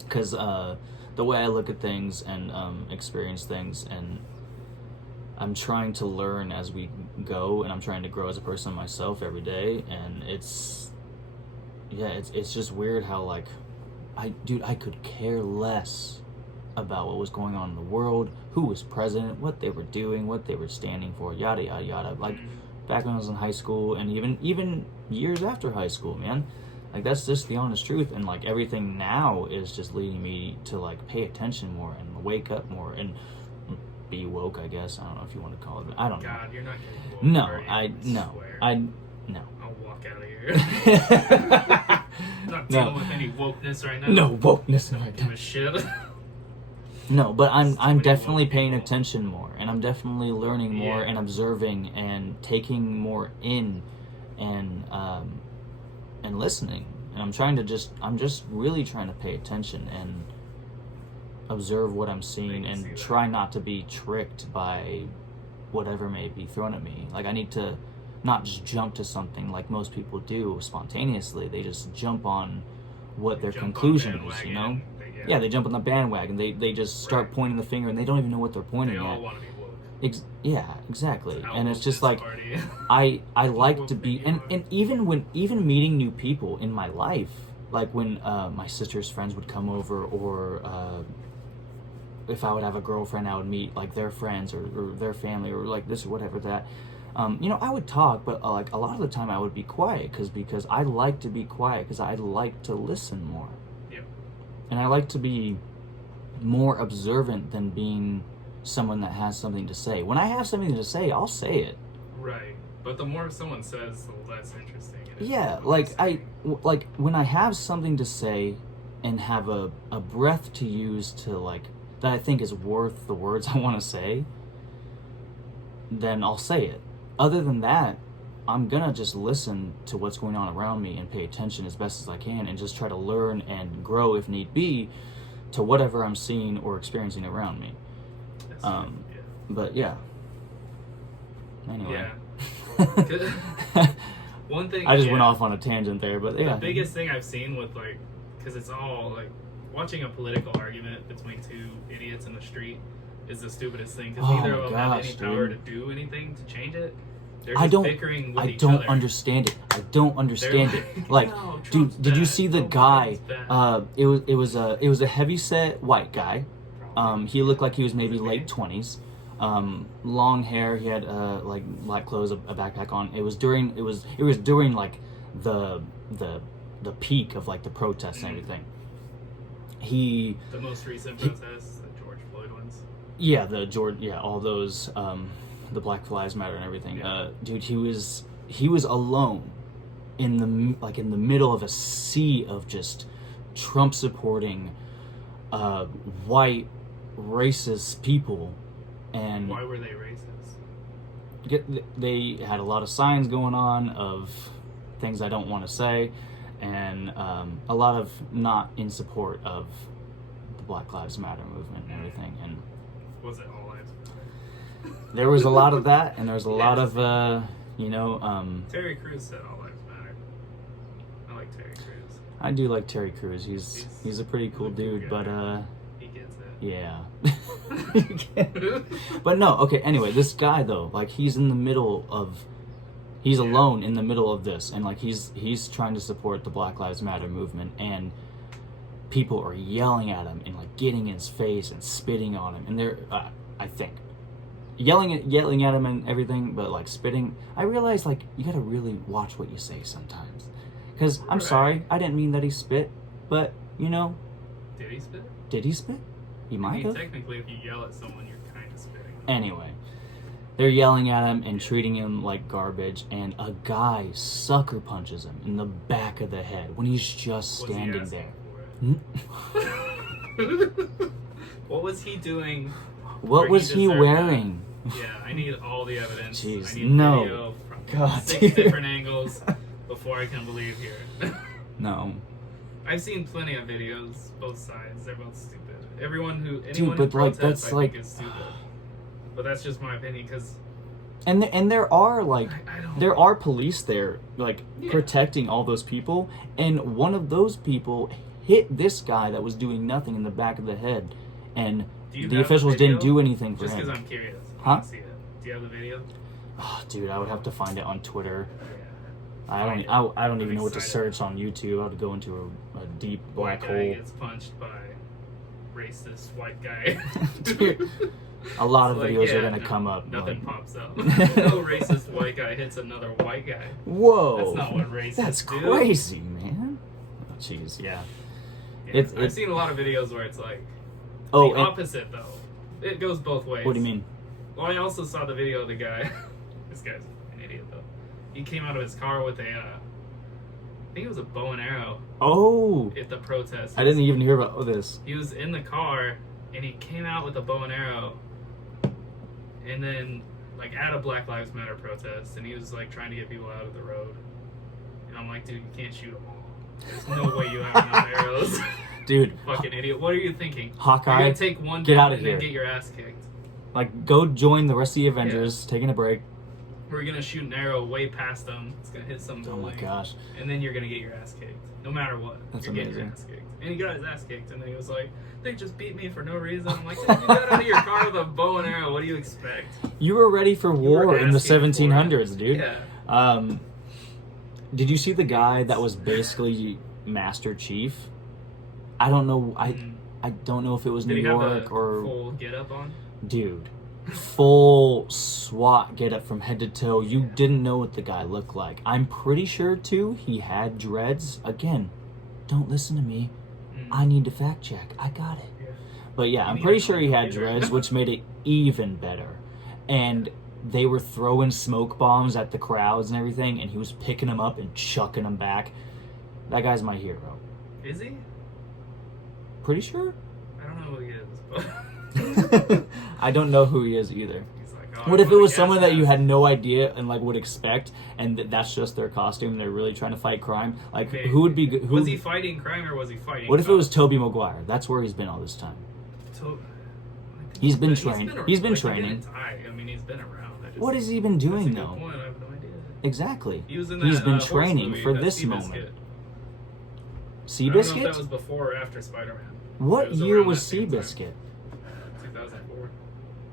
Because the way I look at things and experience things, and I'm trying to learn as we go, and I'm trying to grow as a person myself every day. And it's just weird how, like, I could care less about what was going on in the world, who was president, what they were doing, what they were standing for, yada yada yada. Like, back when I was in high school, and even years after high school, man. Like, that's just the honest truth. And like, everything now is just leading me to like pay attention more and wake up more and be woke, I guess. I don't know if you want to call it. I don't know. God, you're not getting woke. No, are you? I no. I'll walk out of here. Not dealing with any wokeness right now. No wokeness right Give now. a shit. No, but I'm many definitely woke paying people. attention more, and I'm definitely learning more Yeah. and observing and taking more in, and listening. And I'm just really trying to pay attention, and observe what I'm seeing I can see and that. try not to be tricked by whatever may be thrown at me. Like, I need to not just jump to something like most people do spontaneously. They just jump on what their Jump on conclusion is, bandwagon, you know? they- Yeah, they jump on the bandwagon. They just start Right. pointing the finger, and they don't even know what they're pointing They all at. want to be woke. Yeah, exactly. And it's just This like, party. I like Woke to be, thing you and even meeting new people in my life, like when my sister's friends would come over, or if I would have a girlfriend, I would meet like their friends or their family, or like this or whatever that. You know, I would talk, but like a lot of the time I would be quiet because I like to be quiet because I like to listen more. Yep. And I like to be more observant than being someone that has something to say. When I have something to say, I'll say it. Right. But the more someone says, the less interesting it is. Yeah, What they're like when I have something to say and have a breath to use to like that I think is worth the words I want to say, then I'll say it. Other than that, I'm gonna just listen to what's going on around me and pay attention as best as I can and just try to learn and grow if need be to whatever I'm seeing or experiencing around me. That's Yeah. But yeah. Anyway. Yeah. One thing I just yeah, went off on a tangent there, but yeah. The biggest thing I've seen with like, because it's all like watching a political argument between two idiots in the street is the stupidest thing because Oh neither my of them have gosh, any power dude. to do anything to change it. They're I just don't bickering with I each don't other. understand it. I don't understand They're it. Like, "No, Trump's dude, did you bad. see the No, guy? Biden's bad." It was a heavy set white guy. He looked like he was maybe late 20s. Long hair. He had like black clothes, a backpack on. It was during like the peak of like the protests and everything. The most recent protests, the George Floyd ones. All those the Black Lives Matter and everything. Yeah. Dude, he was alone in the middle of a sea of just Trump supporting white racist people, and Why were they racist? they had a lot of signs going on of things I don't want to say, and a lot of not in support of the Black Lives Matter movement and everything. And Was it all lives matter? there was a lot of that, and there was a lot Yes. of Terry Crews said all lives matter. I like Terry Crews. I do like Terry Crews. He's a pretty cool he's a cool dude, guy. but He gets it. yeah. But no, okay, anyway, this guy though, like he's alone in the middle of this, and like he's trying to support the Black Lives Matter movement, and people are yelling at him and like getting in his face and spitting on him, and they're I think yelling at him and everything, but like spitting. I realize like you gotta really watch what you say sometimes, because I'm Right. sorry, I didn't mean that he spit, but you know, Did he spit? did he spit? He I might mean, have. technically, if you yell at someone, you're kind of spitting. Anyway, they're yelling at him and treating him like garbage, and a guy sucker punches him in the back of the head when he's just Was he standing asking there. for it? What was he doing? What where was he deserved wearing? that? Yeah, I need all the evidence. Jeez, I need no. video from God, 6 dude. different angles before I can believe here. No. I've seen plenty of videos, both sides. They're both stupid. Anyone who but, who like, protests, that's, I like- think is stupid. But that's just my opinion, because And there are like I don't. there are police there like Yeah. protecting all those people, and one of those people hit this guy that was doing nothing in the back of the head, and Do you the have officials video? didn't do anything for Just him. because I'm curious. I Huh? want to see it. Do you have the video? Oh, dude, I would have to find it on Twitter. Yeah. I Find it. don't I'm even know what to excited. search on YouTube. I would go into a deep black White guy hole. gets punched by racist white guy. Dude, a lot of It's like, videos yeah, are gonna no- come up. Nothing like, pops up. No racist white guy hits another white guy. Whoa, That's not what racists that's do. crazy, man. Oh, jeez, yeah. Yeah, It's- I've seen a lot of videos where it's like Oh, the and- opposite though. It goes both ways. what do you mean? Well, I also saw the video of the guy. This guy's an idiot though. He came out of his car with a, I think it was a bow and arrow Oh, at the protest. I didn't even hear about this. He was in the car and he came out with a bow and arrow, and then like at a Black Lives Matter protest, and he was like trying to get people out of the road. And I'm like, dude, you can't shoot them all. There's no way you have enough arrows. Dude, Fucking idiot. What are you thinking? Hawkeye, You're gonna take one get down out of and here. then get your ass kicked. Like, go join the rest of the Avengers, taking a break. We're gonna shoot an arrow way past them. It's gonna hit some Oh my building. gosh. And then you're gonna get your ass kicked. No matter what. That's you're getting your amazing. ass kicked. And he got his ass kicked, and then he was like, they just beat me for no reason. I'm like, dude, you got out of your car with a bow and arrow. What do you expect? You were ready for You war were in the asking for it. 1700s, dude. Yeah. Did you see the guy that was basically Master Chief? I don't know. I don't know if it was Did New he have York the or full get up on? dude. Full SWAT get up from head to toe. You didn't know what the guy looked like. I'm pretty sure too he had dreads. Again, don't listen to me. I need to fact check. I got it. Yeah. But yeah, You I'm need pretty to sure he had computer. dreads, which made it even better. And they were throwing smoke bombs at the crowds and everything, and he was picking them up and chucking them back. That guy's my hero. Is he? Pretty sure? I don't know who he is, but I don't know who he is either. he's like, oh, What I if it wanna was gas someone that you gas. had no idea and like would expect, and that's just their costume? They're really trying to fight crime. Like, Maybe. who would be good? Was he fighting crime or was he fighting? What if it was Tobey Maguire? That's where he's been all this time. He's been training. He's been training. He didn't die. I mean, he's been around. What has he been doing That's a though? good point. I have no idea. Exactly. He was in He's that, been horse training movie, for that this Seabiscuit. moment. I don't know if Seabiscuit? that was before or after Spider-Man. What It was year around was that same time. Seabiscuit? 2004.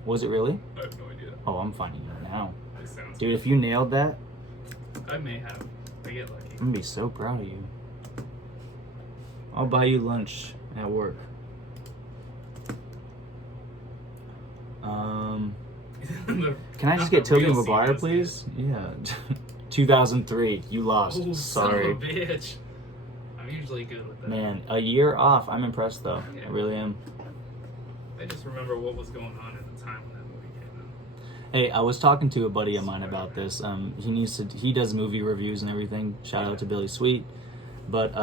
Was it really? I have no idea. Oh, I'm finding it now. This sounds Dude, if you nailed that, I may have. I get lucky. I'm gonna be so proud of you. I'll buy you lunch at work. Can I just get Tobey Real Maguire, Seabiscuit. please? Yeah. 2003. You lost. Oh, Sorry. son of a bitch. I'm usually good with that. Man, a year off. I'm impressed though. Yeah. I really am. I just remember what was going on at the time when that movie came out. Hey, I was talking to a buddy of mine about this. He does movie reviews and everything. Shout out to Billy Sweet. But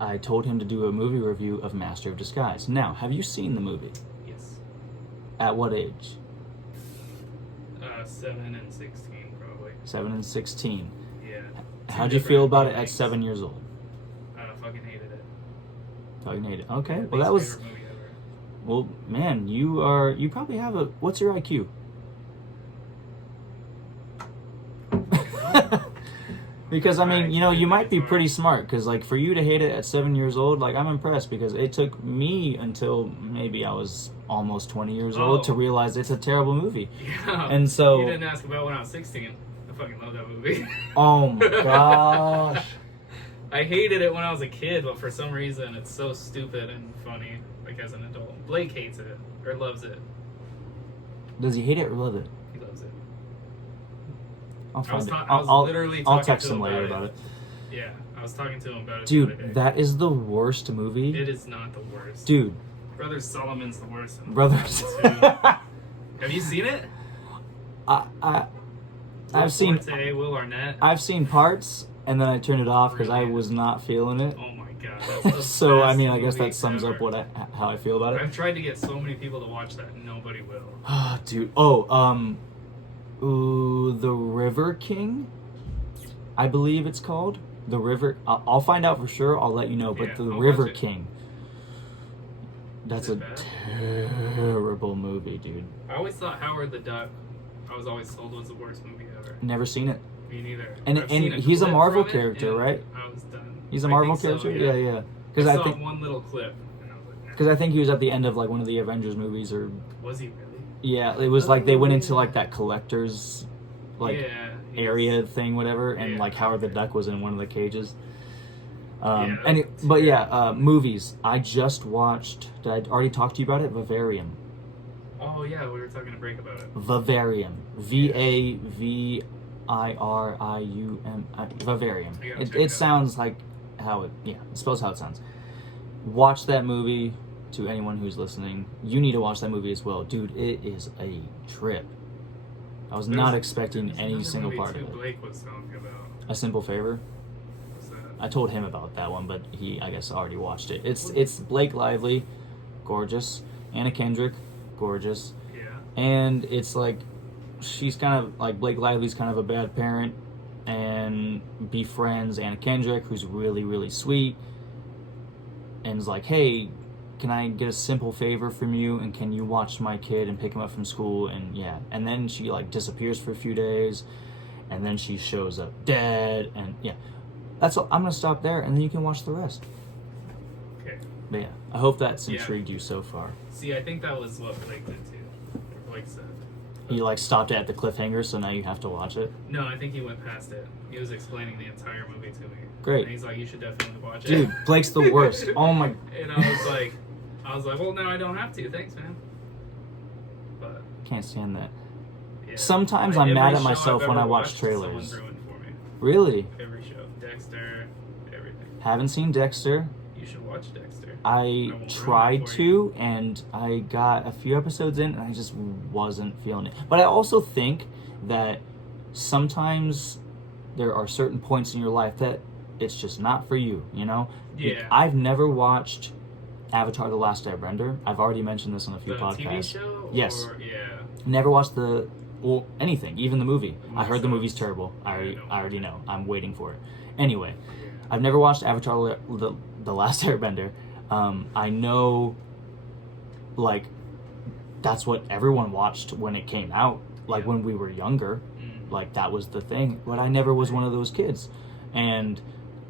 I told him to do a movie review of Master of Disguise. Now, have you seen the movie? Yes. At what age? 7 and 16 probably. 7 and 16. Yeah. How'd you feel about it at 7 years old? I fucking hated it. Fucking hate it. Okay, Yeah, well that least was. favorite movie ever. Well, man, you probably have a. What's your IQ? Because I mean, you know, you might be pretty smart. Because like for you to hate it at 7 years old, like I'm impressed. Because it took me until maybe I was almost 20 years old to realize it's a terrible movie. Yeah. And so- You didn't ask about when I was 16. I fucking love that movie. Oh my gosh. I hated it when I was a kid, but for some reason it's so stupid and funny, like as an adult. Blake hates it, or loves it. Does he hate it or love it? He loves it. I'll I was, find it. I was literally I'll talking text to him later about it. Yeah, I was talking to him about it the other day. Dude, that is the worst movie. It is not the worst. Dude, Brothers Solomon's the worst. Brothers. Have you seen it? I've seen Will Arnett. I've seen parts and then I turned it off because I was not feeling it. Oh my god, that's the So I best mean, I guess movie that sums up ever. how I feel about it. I've tried to get so many people to watch that, and nobody will. Ah, dude. Oh, The River King, I believe it's called. The River. I'll find out for sure. I'll let you know. But Yeah, The I'll River watch it. King. That's Is a it bad? terrible movie, dude. I always thought Howard the Duck, I was always told was the worst movie ever. Never seen it. Me neither. And I've seen he's a clip Marvel from it, character, and right? I was done. He's a I Marvel think so, character. Yeah. I Because saw I think one little clip, and I was like, nah. because I think he was at the end of like one of the Avengers movies, or Was he really? yeah, it was like they went into like that collector's like Yeah, he area was- thing, whatever, and Yeah. like Howard the Duck was in one of the cages. Yeah, But yeah, movies. I just watched. Did I already talk to you about it? Vivarium. Oh yeah, we were talking to break about it. Vivarium. Vivarium. Vivarium. I gotta It check it out. sounds like how it. Yeah, it spells how it sounds. Watch that movie. To anyone who's listening, you need to watch that movie as well, dude. It is a trip. I was not expecting There's any another single movie part too of it. Blake was talking about. A Simple Favor. What's that? I told him about that one, but he, I guess, already watched it. It's Blake Lively, gorgeous. Anna Kendrick, gorgeous. Yeah. And it's like, she's kind of like Blake Lively's kind of a bad parent, and befriends Anna Kendrick, who's really, really sweet. and is like, hey, can I get a simple favor from you, and can you watch my kid and pick him up from school? And yeah, and then she like disappears for a few days, and then she shows up dead, and yeah, that's all. I'm gonna stop there, and then you can watch the rest. Okay. But yeah, I hope that's Yeah. intrigued you so far. See, I think that was what Blake did too. Or Blake said. You like stopped at the cliffhanger, so now you have to watch it. No, I think he went past it. He was explaining the entire movie to me. Great. And he's like, you should definitely watch it. Dude, Blake's the worst. Oh my. And I was like, well, now I don't have to. Thanks, man. But Can't stand that. yeah. Sometimes Like, I'm mad every at show myself I've when ever I watch watched, trailers. Someone's ruined for me. Really? Every show, Dexter, everything. Haven't seen Dexter. You should watch Dexter. I won't ruin tried it for you. to, and I got a few episodes in, and I just wasn't feeling it. But I also think that sometimes there are certain points in your life that it's just not for you, you know? Yeah. I've never watched Avatar: The Last Airbender. I've already mentioned this on a few The podcasts. TV show? Yes. Or, yeah. Never watched anything, even the movie. I heard the Myself. movie's terrible. Yeah, I don't already watch know. I'm waiting for it. Anyway, I've never watched Avatar: The Last Airbender. I know, like, that's what everyone watched when it came out. Like, Yeah. when we were younger. Mm. Like, that was the thing. But I never was one of those kids. And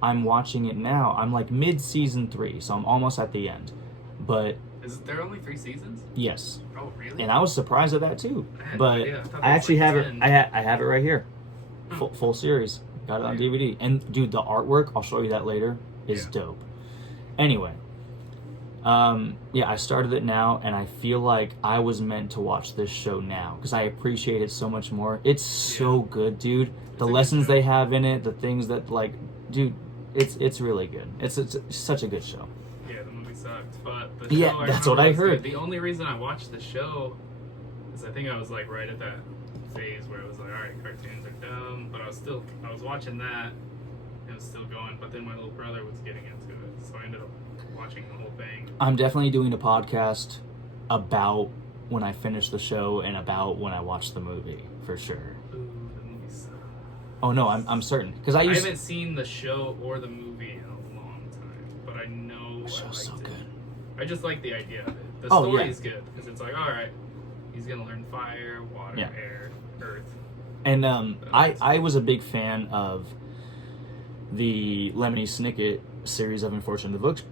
I'm watching it now. I'm, like, mid-season 3, so I'm almost at the end. But, Is there only 3 seasons? yes. Oh, really? And I was surprised at that, too. I had no But idea. I thought I there was, actually like, have 10. it. I have it right here. Hmm. Full series. Got it on DVD. And dude, the artwork, I'll show you that later, is Yeah. dope. Anyway, yeah, I started it now, and I feel like I was meant to watch this show now because I appreciate it so much more. It's so good, dude. The a good lessons show. they have in it, the things that like, dude, it's really good. It's such a good show. Yeah, the movie sucked, but the show. Yeah, I that's remember what I was good. heard. The only reason I watched the show is I think I was like right at that phase where it was like, all right, cartoons are dumb, but I was watching that. It was still going, but then my little brother was getting into it, so I ended up watching the whole thing. I'm definitely doing a podcast about when I finish the show and about when I watch the movie for sure. Ooh, the movie sucked. Oh no, I'm certain because I I used. haven't seen the show or the movie in a long time, but I know The I show's liked so it. good. I just like the idea of it. The Oh, story yeah. is good because it's like, all right, he's gonna learn fire, water, Yeah. air, earth. And I was a big fan of the Lemony Snicket series of unfortunate books,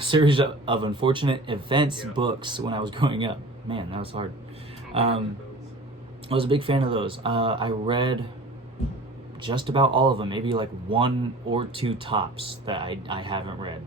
series of unfortunate events Yeah. books when I was growing up. Man, that was hard. I don't remember I was a big fan of those. I read just about all of them, maybe like 1 or 2 tops that I haven't read.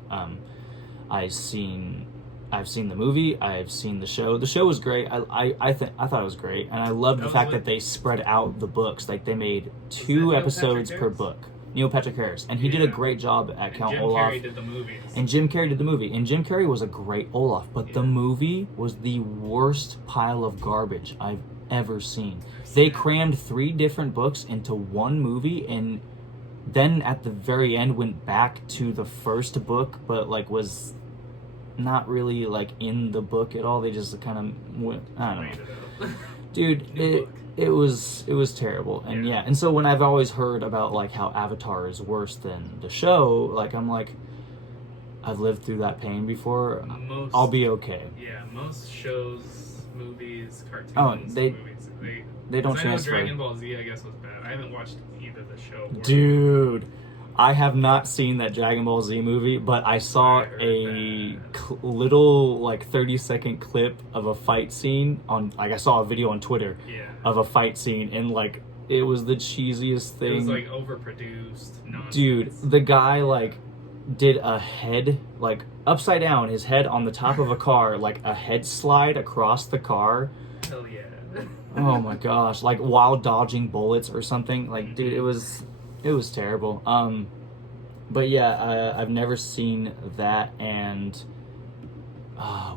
I've seen the movie. I've seen the show. The show was great. I thought it was great, and I loved That the was fact like- that they spread out the books. Like they made that 2 Neil episodes Patrick per Harris? book. Neil Patrick Harris, and he did a Yeah. great job at And Count Jim Olaf. Carrey did the movies. And Jim Carrey did the movie. And Jim Carrey was a great Olaf, but the Yeah. movie was the worst pile of garbage I've ever seen. They crammed 3 different books into one movie, and then at the very end went back to the first book, but like was not really like in the book at all. They just kind of went, I don't know. Made it up. Dude, New book. it was terrible. And Yeah. yeah, and so when I've always heard about like how Avatar is worse than the show, like I'm like, I've lived through that pain before. Most, I'll be okay. Yeah, most shows, movies, cartoons, Oh, they movies, They don't 'cause I know transfer. Dragon Ball Z, I guess, was bad. I haven't watched either the show. Or Dude, I have not seen that Dragon Ball Z movie, but I saw I heard a that. little like 30-second clip of a fight scene on, like I saw a video on Twitter Yeah. of a fight scene, and like it was the cheesiest thing. It was like overproduced nonsense. Dude, the guy like did a head like upside down, his head on the top of a car, like a head slide across the car. Hell yeah. Oh my gosh, like while dodging bullets or something. Like, dude, it was terrible. But yeah, I've never seen that, and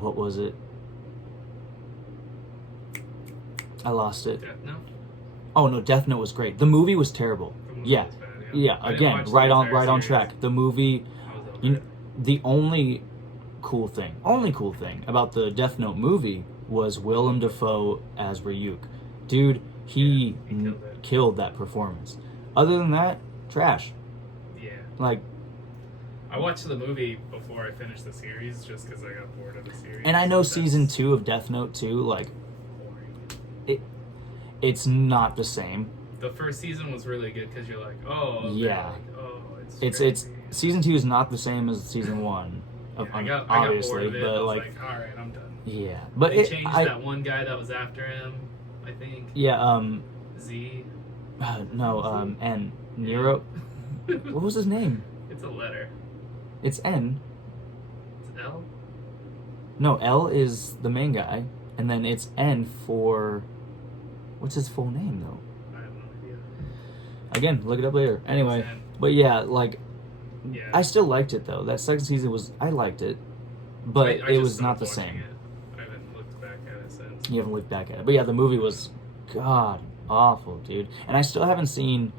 what was it? I lost it. Death Note? Oh no, Death Note was great. The movie was terrible. The movie Yeah, was bad, yeah. I didn't Again, watch the right on entire series. track. The movie. I was over You, it. the only cool thing about the Death Note movie was Willem Dafoe as Ryuk. Dude, he killed it. killed that performance. Other than that, trash. Yeah. Like, I watched the movie before I finished the series just because I got bored of the series. And I know That's season 2 of Death Note too, like boring. it's not the same. The first season was really good because you're like, oh, okay, Yeah. like, oh, It's crazy. season 2 is not the same as season 1. Yeah, I got obviously, bored of it. but I was like, like, all right, I'm done. yeah, but They it, changed that one guy that was after him, I think. yeah, Z. no, N Nero. What was his name? It's a letter. It's N. It's L. No, L is the main guy, and then it's N for what's his full name though? I have no idea. Again, look it up later. Anyway, It's N. but yeah, like Yeah. I still liked it though. That second season I liked it, but I it just was not stopped the watching same. it. I haven't looked back at it since. You haven't looked back at it, but yeah, the movie was god awful, dude. And I still haven't seen,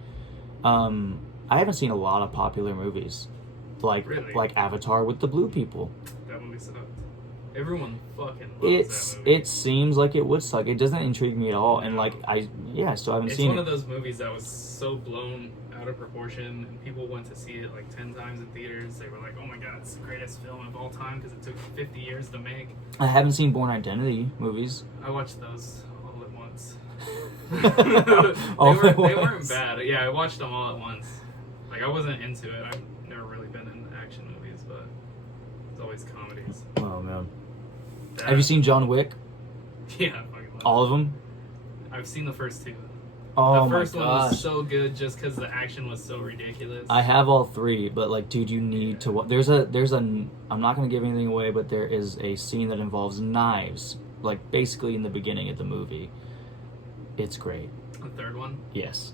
I haven't seen a lot of popular movies, Really? like Avatar with the blue people. That movie sucked. Everyone fucking loves that movie. It seems like it would suck. It doesn't intrigue me at all, and No. like I still haven't It's seen one it. of those movies that was so blown out of proportion, and people went to see it like 10 times in theaters. They were like, oh my god, it's the greatest film of all time because it took 50 years to make. I haven't seen Born Identity movies. I watched those all at once. All they at weren't once. bad. Yeah, I watched them all at once. Like, I wasn't into it. I've never really been into action movies, but it's always comedies. Oh man, That- have you seen John Wick? Yeah, I fucking love All of them? it. I've seen the first two. Oh The my first one was gosh. so good just because the action was so ridiculous. I have all 3, but like, dude, you need to. There's a. I'm not gonna give anything away, but there is a scene that involves knives, like basically in the beginning of the movie. It's great. The third one? Yes,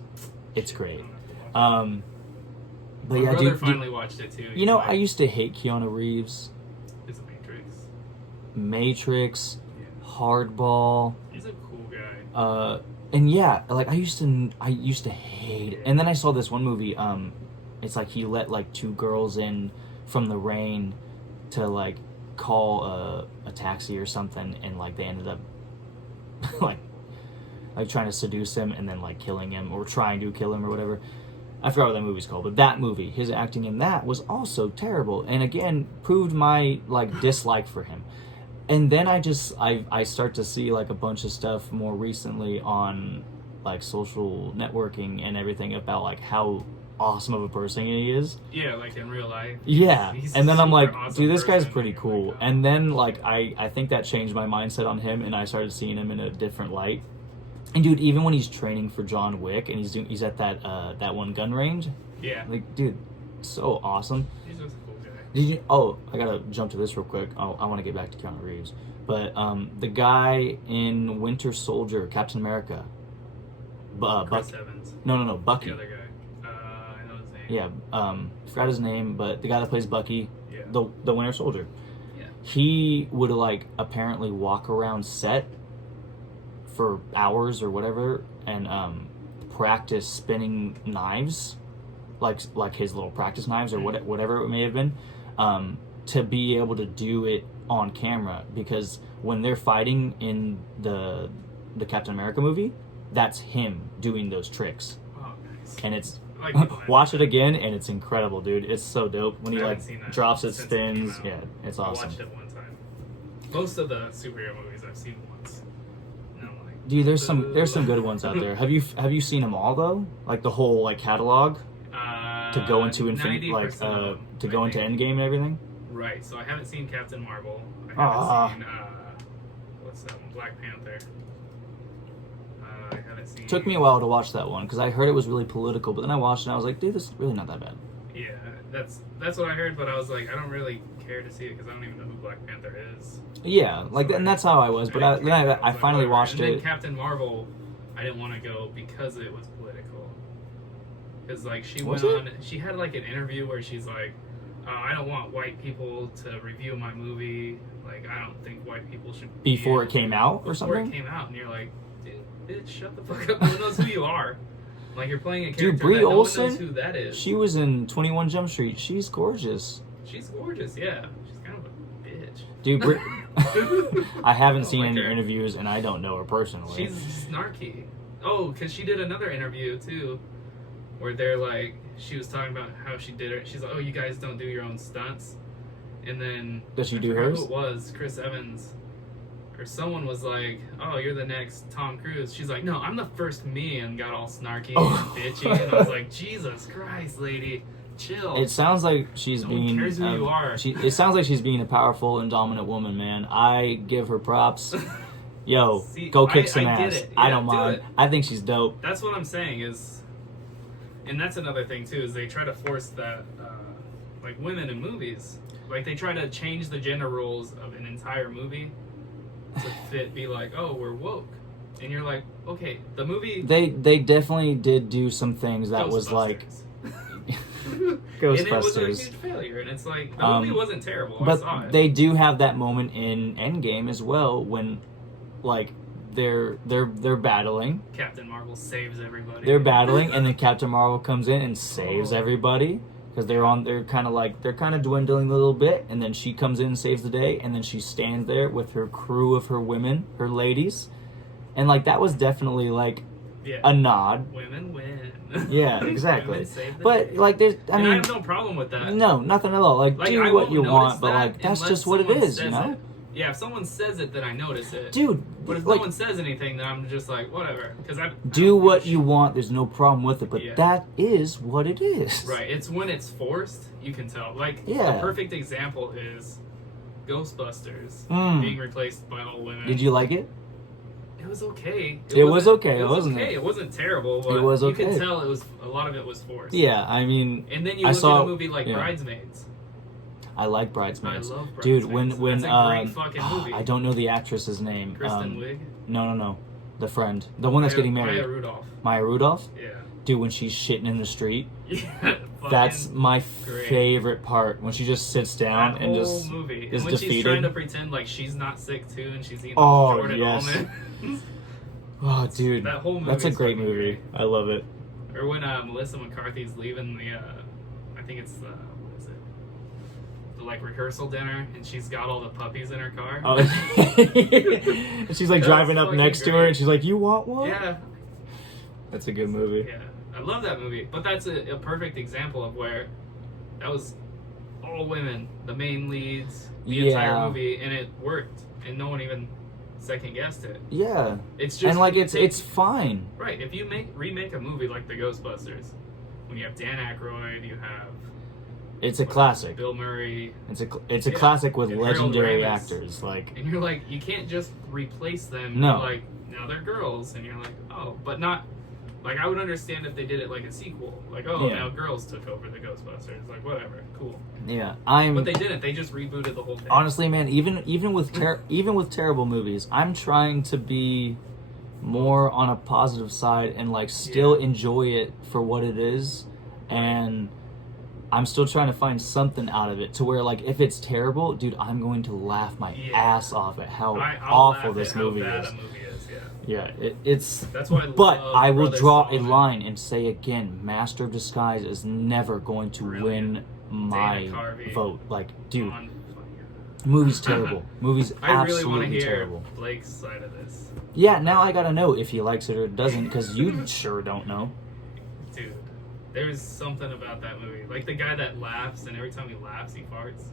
it's Shit, great. I don't have to watch it. But My yeah, brother dude. finally watched it too. You He's know, like, I used to hate Keanu Reeves. It's a Matrix. Matrix, Yeah. Hardball, He's a cool guy. and yeah, like I used to hate it. And then I saw this one movie. It's like he let like 2 girls in from the rain to like call a taxi or something, and like they ended up like trying to seduce him and then like killing him or trying to kill him or whatever. I forgot what that movie's called, but that movie, his acting in that was also terrible, and again proved my like dislike for him. And then I start to see like a bunch of stuff more recently on like social networking and everything about like how awesome of a person he is. Yeah, like in real life. Yeah, He's and then I'm super like, awesome dude, this guy's person. pretty Oh my cool. God. And then like I think that changed my mindset on him, and I started seeing him in a different light. And dude, even when he's training for John Wick and he's at that one gun range, Yeah. like, dude, so awesome. He's just a cool guy. Did you? Oh, I gotta jump to this real quick. I want to get back to Keanu Reeves, but the guy in Winter Soldier, Captain America, Chris Bucky. Evans. No, Bucky. The other guy. I know his name. Yeah, forgot his name, but the guy that plays Bucky, Yeah. the Winter Soldier. Yeah. He would like apparently walk around set for hours or whatever and practice spinning knives, like his little practice knives or whatever it may have been, to be able to do it on camera, because when they're fighting in the Captain America movie, that's him doing those tricks, Oh, nice. and it's I like people watch it that. again and it's incredible, dude. It's so dope when he I like haven't seen that drops it, since it came spins. out. Yeah, it's I awesome. watched it one time. Most of the superhero movies I've seen once. And I'm like, Dude, there's some good ones out there. Have you seen them all though? Like the whole like catalog to go into Infinity, 90% like of them, to I go into think. Endgame and everything. Right. So I haven't seen Captain Marvel. I Ah. haven't seen what's that one? Black Panther. I haven't seen. Took me a while to watch that one because I heard it was really political, but then I watched it and I was like, dude, this is really not that bad. Yeah, that's what I heard, but I was like, I don't really care to see it because I don't even know who Black Panther is. Yeah, like and that's how I was. But didn't care. I was like, finally whatever. watched and then it. Captain Marvel, I didn't want to go because it was political. Because like she Was went it? on, she had like an interview where she's like, I don't want white people to review my movie. Like I don't think white people should. be Before it able came to." out or Before something? it came out, and you're like, dude, bitch, shut the fuck up. No one knows who you are. Like you're playing a character Dude, Brie that no one Olsen, knows who that is. She was in 21 Jump Street. She's gorgeous. She's gorgeous, yeah. She's kind of a bitch. Dude, I haven't I seen like any her. interviews and I don't know her personally. She's snarky. Oh, because she did another interview too, where they're like, she was talking about how she did it. She's like, oh, you guys don't do your own stunts. And then Does she do forgot hers? Who it was, Chris Evans. Or someone was like, oh, you're the next Tom Cruise. She's like, no, I'm the first me, and got all snarky and bitchy. And I was like, Jesus Christ, lady, chill. It sounds like she's No one being. cares who you are. It sounds like she's being a powerful and dominant woman, man. I give her props. Yo, See, go kick some I get ass. it. I Yeah, don't do mind. it. I think she's dope. That's what I'm saying is, and that's another thing too, is they try to force that, like women in movies, like they try to change the gender roles of an entire movie to be like, oh, we're woke, and you're like, okay, the movie. They definitely did do some things that was like Ghostbusters. And it was a Ghostbusters. huge failure, and it's like the movie wasn't terrible. I But saw it. they do have that moment in Endgame as well when, like, they're battling. Captain Marvel saves everybody. They're battling, and then Captain Marvel comes in and saves Oh. everybody because they're kind of dwindling a little bit, and then she comes in and saves the day, and then she stands there with her crew of her women, her ladies, and like that was definitely like Yeah. a nod. Women win. Yeah, exactly. Women save the But day. like, there's, I and mean, I have no problem with that. no, nothing at all. Like, Like, do I what won't you notice want, but that like that's unless just what it someone is, you says know, it. Yeah, if someone says it, then I notice it. dude. But if like, no one says anything, then I'm just like, whatever. Because I do don't what give a you shit. want. There's no problem with it, but Yeah. that is what it is. Right. It's when it's forced, you can tell. Like, Yeah. the perfect example is Ghostbusters Mm. being replaced by all women. Did you like it? It was okay. It was wasn't- okay, wasn't okay. it? It wasn't terrible, but It was you okay. can tell it was a lot of it was forced. Yeah, I mean, And then you I look saw- at a movie like yeah. Bridesmaids. I like Bridesmaids. I love Dude, Bridesmaids. when That's a great fucking movie. I don't know the actress's name. Kristen Wiig. No, the friend, the one that's getting married, Maya Rudolph. Maya Rudolph. Yeah. Dude, when she's shitting in the street, Yeah. that's fucking my great. favorite part. When she just sits down that and whole just movie. is And when she's defeated. trying to pretend like she's not sick too, and she's eating Oh, Jordan yes. almonds. Oh, dude, That whole movie that's a is great fucking movie. I love it. Or when Melissa McCarthy's leaving the, I think it's what is it? The like rehearsal dinner, and she's got all the puppies in her car. Oh. And she's like That driving was up fucking next to her, great. and she's like, "You want one?" Yeah, That's a good movie. yeah. I love that movie, but that's a perfect example of where that was all women, the main leads, the entire Yeah. movie, and it worked, and no one even second guessed it. Yeah, It's just and like you it's take- fine. right. If you remake a movie like the Ghostbusters, when you have Dan Aykroyd, you have It's a classic. Bill Murray, It's a Yeah. classic with And Harold legendary Ramis. actors. Like, and you're like, you can't just replace them. No. You're like, now they're girls, and you're like, oh, but not. Like, I would understand if they did it like a sequel. Like, oh, Yeah. now girls took over the Ghostbusters. Like, whatever, cool. yeah, But they didn't. They just rebooted the whole thing. honestly, man. Even with terrible movies, I'm trying to be more on a positive side and like still enjoy it for what it is, and I'm still trying to find something out of it to where like if it's terrible, dude, I'm going to laugh my Yeah. ass off at how I'll awful laugh this at how movie bad is. a movie is, yeah. Yeah, it's. That's why I But love I will Brothers draw a Solomon. line and say again, Master of Disguise is never going to Brilliant. win my Dana Carvey. vote. Like, dude, On- movie's terrible. Movie's I really want to absolutely hear terrible. Blake's side of this. Yeah, now I gotta know if he likes it or doesn't, because you sure don't know. Dude, there's something about that movie. Like the guy that laughs, and every time he laughs, he farts.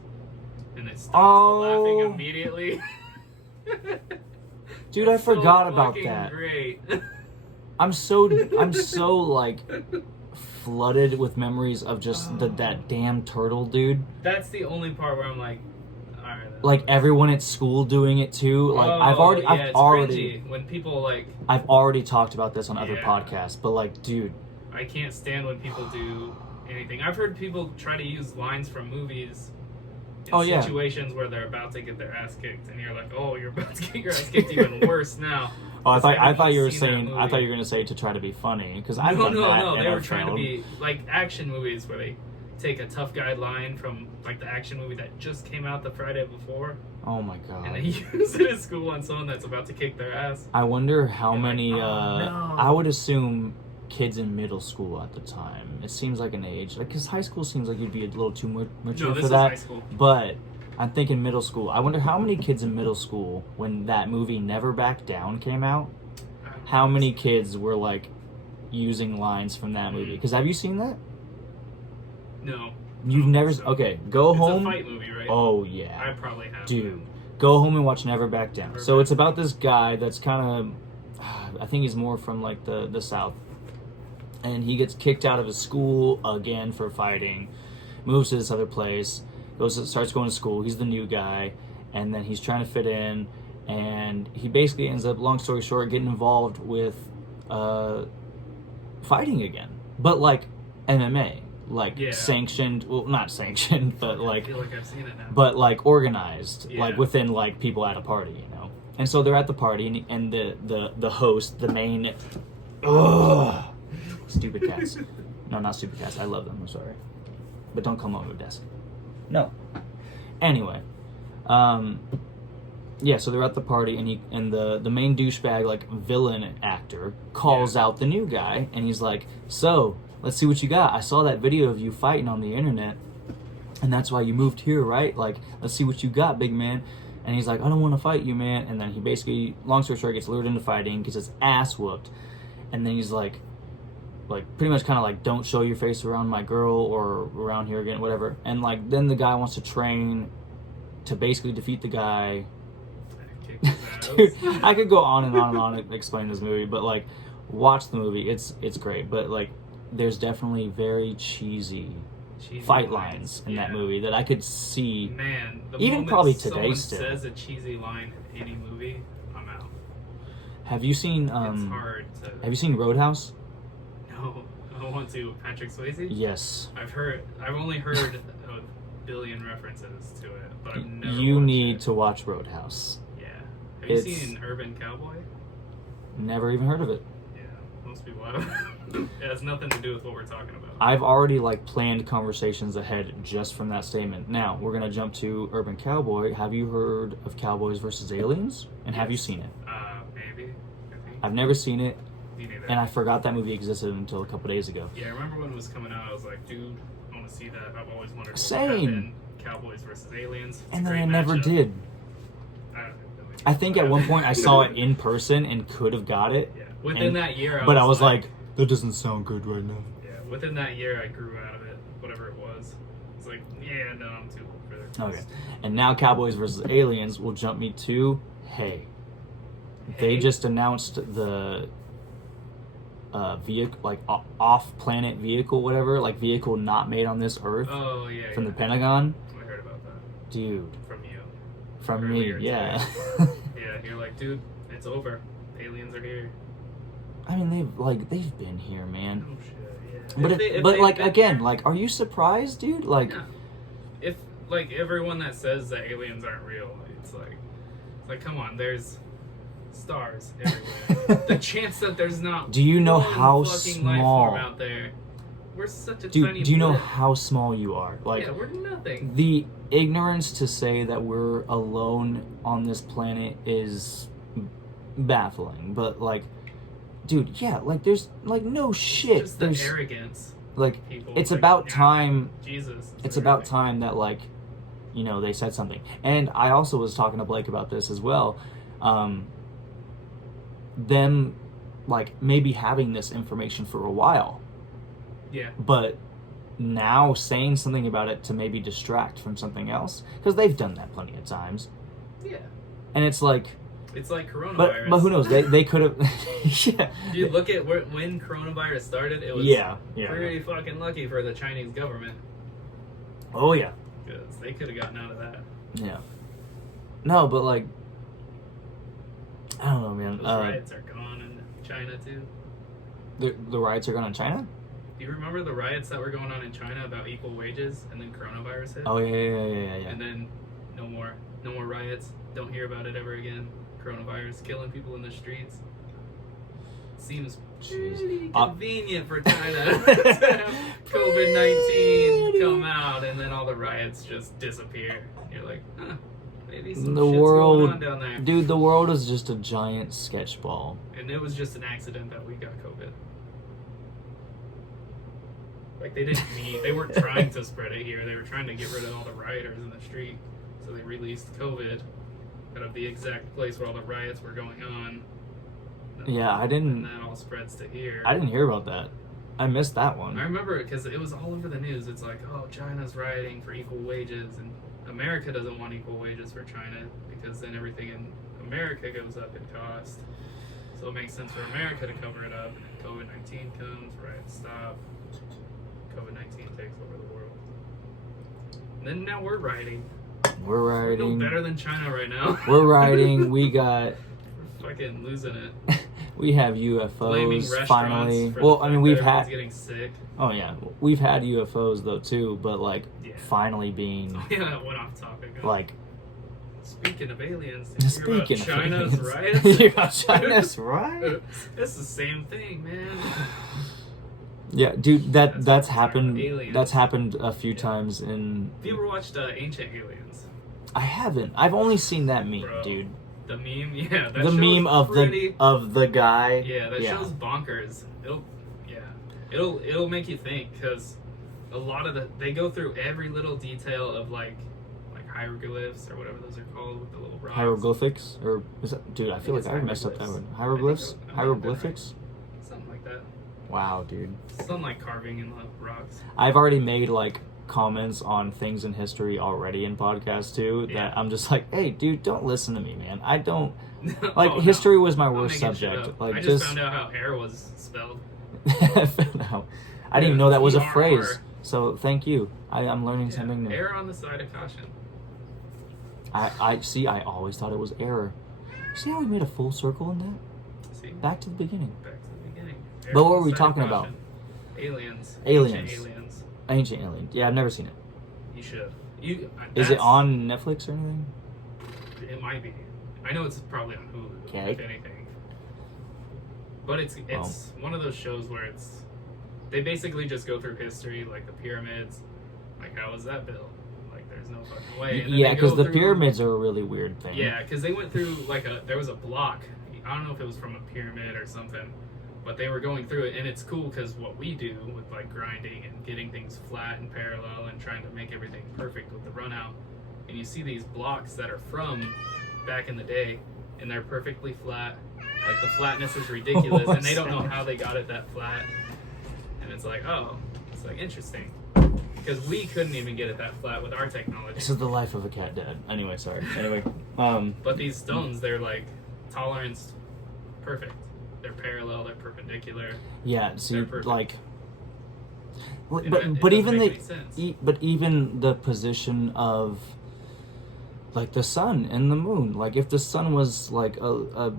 And it stops Oh. the laughing immediately. Dude, I It's so forgot about fucking that. Great. I'm so like flooded with memories of just that damn turtle dude. That's the only part where I'm like, alright. Like everyone at school doing it too. Like I've it's already cringy when people like. I've already talked about this on other Yeah. podcasts, but like, dude, I can't stand when people do anything. I've heard people try to use lines from movies in Oh, yeah. situations where they're about to get their ass kicked, and you're like, oh, you're about to get your ass kicked even worse now. oh, I Because thought you were haven't seen that saying I movie. thought you were gonna say to try to be funny because I've No, done that. no, and they were I've trying to failed. be like action movies where they take a tough guy line from like the action movie that just came out the Friday before, Oh my and they god. use it at school on someone that's about to kick their ass. I wonder how You're like, many. "Oh, no." I would assume kids in middle school at the time. It seems like an age, like because high school seems like you'd be a little too mature No, this for is that. high school. But I'm thinking middle school. I wonder how many kids in middle school when that movie Never Back Down came out. How many kids were like using lines from that movie? Because have you seen that? No. You've never... Okay, go It's home. a fight movie, right? Oh, yeah. I probably have. Dude, go home and watch Never Back Down. Never So Back it's about this guy that's kind of... I think he's more from, like, the South. And he gets kicked out of his school again for fighting. Moves to this other place. Starts going to school. He's the new guy. And then he's trying to fit in. And he basically ends up, long story short, getting involved with fighting again. But, like, MMA. Like, sanctioned... Well, not sanctioned, but, like... I feel like I've seen it now. But, like, organized. Yeah. Like, within, like, people at a party, you know? And so they're at the party, and the host, the main... Ugh! Stupid cats. No, not stupid cats. I love them. I'm sorry. But don't come over the desk. No. Anyway. Yeah, so they're at the party, and the main douchebag, like, villain actor calls out the new guy, and he's like, so... Let's see what you got. I saw that video of you fighting on the internet, and that's why you moved here, right? Like, let's see what you got, big man. And he's like, I don't want to fight you, man. And then he basically, long story short, gets lured into fighting, gets his ass whooped. And then he's like pretty much kind of like, don't show your face around my girl or around here again, whatever. And, like, then the guy wants to train to basically defeat the guy. Dude, I could go on and on and on and explain this movie, but, like, watch the movie. It's great. But, like, there's definitely very cheesy fight lines in that movie that I could see. Man, the even moment probably today someone still. says a cheesy line in any movie, I'm out. Have you seen It's hard to... Have you seen Roadhouse? No, I want to. Patrick Swayze? Yes. I've only heard a billion references to it, but I've never You watched need it. to watch Roadhouse. Yeah. Have you seen Urban Cowboy? Never even heard of it. Yeah, most people haven't. It has nothing to do with what we're talking about. I've already, like, planned conversations ahead just from that statement. Now, we're going to jump to Urban Cowboy. Have you heard of Cowboys versus Aliens? And have you seen it? Maybe. I think. I've never seen it, Me neither. and I forgot that movie existed until a couple days ago. Yeah, I remember when it was coming out, I was like, dude, I want to see that. I've always wondered what Same. would happen. Cowboys versus Aliens. It's And a then I great never matchup. did. I think at one point I saw it Yeah. in person and could have got it. Yeah. Within that year, But I was like, that doesn't sound good right now. yeah, within that year, I grew out of it, whatever it was. It's like, yeah, no, I'm too old for this. Okay. And now Cowboys versus Aliens will jump me to Hey. They Hey? just announced the vehicle, like off-planet vehicle, whatever, like vehicle not made on this Earth Oh, yeah. from yeah. the Pentagon. I heard about that. Dude, From you. from me, Earlier yeah. Yeah, you're like, dude, it's over. Aliens are here. I mean, they've been here, man. Oh, shit, yeah. But If but they've like been again, here- like, are you surprised, dude? Like, Yeah. If, like, everyone that says that aliens aren't real, it's like, come on, there's stars everywhere. The chance that there's not do you know one how fucking life small? form out there, we're such a Dude, tiny do you know blip. how small you are? Like, Yeah, we're nothing. the ignorance to say that we're alone on this planet is baffling. But, like, dude, yeah, like, there's, like, no shit. Just the There's, arrogance. like, People it's like, about yeah, time. Jesus. It's about time that, like, you know, they said something. And I also was talking to Blake about this as well. Them, like, maybe having this information for a while, Yeah. but now saying something about it to maybe distract from something else, because they've done that plenty of times. Yeah. And it's like, It's like coronavirus. but who knows? They could have. Yeah. If you look at when coronavirus started, it was Yeah. pretty fucking lucky for the Chinese government. Oh yeah. Because they could have gotten out of that. Yeah. No, but, like, I don't know, man. Those riots are gone in China too. The riots are going on in China? Do you remember the riots that were going on in China about equal wages, and then coronavirus hit? Oh yeah. And then no more riots. Don't hear about it ever again. Coronavirus killing people in the streets. Seems pretty convenient for China to have COVID-19 come out, and then all the riots just disappear. You're like, huh, maybe some The shit's world, going on down there. dude, the world is just a giant sketch ball. And it was just an accident that we got COVID. Like, they didn't mean, they weren't trying to spread it here. They were trying to get rid of all the rioters in the street. So they released COVID out of the exact place where all the riots were going on. Yeah, I didn't. And that all spreads to here. I didn't hear about that. I missed that I one. remember it because it was all over the news. It's like, oh, China's rioting for equal wages, and America doesn't want equal wages for China because then everything in America goes up in cost. So it makes sense for America to cover it up. And then COVID-19 comes, riots stop. COVID-19 takes over the world. And then now we're rioting. We're We're no riding. better than China right now. We're riding. We got. We're fucking losing it. We have Blaming UFOs restaurants finally. for Well, the I fact mean, that we've everyone's had. getting sick. Oh yeah, we've had UFOs though too, but like Yeah. finally being Yeah, that went off topic. like. Speaking of aliens, did you hear about Speaking of China's aliens. riots? You hear about China's riots? It's the same thing, man. Yeah, dude, that's That's what I'm happened. talking about, aliens. That's happened a few Yeah. times in. Have you ever watched Ancient Aliens? I haven't. I've only seen that meme, Bro, dude. The meme, yeah. That The show's meme of pretty, the guy. Yeah, that show's bonkers. It'll make you think because a lot of they go through every little detail of like hieroglyphs or whatever those are called with the little rocks. Hieroglyphics, or is that, dude? I feel think like I it's messed up that one. hieroglyphs. Hieroglyphs, I think it was- I mean, hieroglyphics. Something like that. Wow, dude. Something like carving in the rocks. I've already made like comments on things in history already in podcasts too. That Yeah. I'm just like, hey, dude, don't listen to me, man. I don't like Oh, no. history was my I'm worst making shit subject. up. Like I just found out how air was spelled. no, I didn't even know that was a ERR. phrase. So thank you. I'm learning something new. Err on the side of caution. I see. I always thought it was error. See how we made a full circle in that? See? Back to the beginning. Back to the beginning. But what on were the we side of talking caution. about? Aliens. Aliens. Ancient aliens. Ancient Alien. Yeah, I've never seen it. You should. Is it on Netflix or anything? It might be. I know it's probably on Hulu, Okay. if anything. But it's one of those shows where they basically just go through history, like the pyramids, like how was that built? Like there's no fucking way. And then Yeah, they because go the through- pyramids are a really weird thing. Yeah, because they went through there was a block. I don't know if it was from a pyramid or something, but they were going through it, and it's cool because what we do with like grinding and getting things flat and parallel and trying to make everything perfect with the run out, and you see these blocks that are from back in the day, and they're perfectly flat. Like the flatness is ridiculous, and they don't know how they got it that flat. And it's like, oh, it's like interesting. Because we couldn't even get it that flat with our technology. This is the life of a cat dad. Anyway, sorry. Anyway, But these stones, they're like tolerance perfect. They're parallel, they're perpendicular. yeah. See, They're perfect. like, but It but doesn't even make the any sense. but even the position of like the sun and the moon. Like if the sun was like a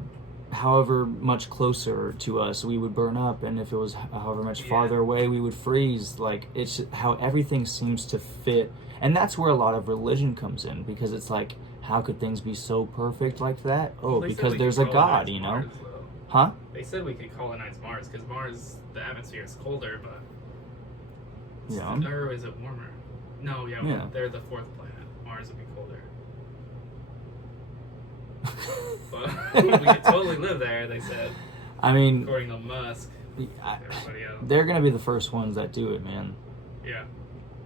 however much closer to us, we would burn up, and if it was however much Yeah. farther away, we would freeze. Like it's how everything seems to fit, and that's where a lot of religion comes in, because it's like, how could things be so perfect like that? Oh, They said because we there's could a God, colonize you know? Mars, though. Huh? They said we could colonize Mars because Mars, the atmosphere is colder, but Yeah. or is it warmer? No, yeah, Yeah. they're the fourth planet. Mars would be colder. But we could totally live there, they said, I mean, according to Musk, I- everybody else. they're gonna be the first ones that do it, man. Yeah.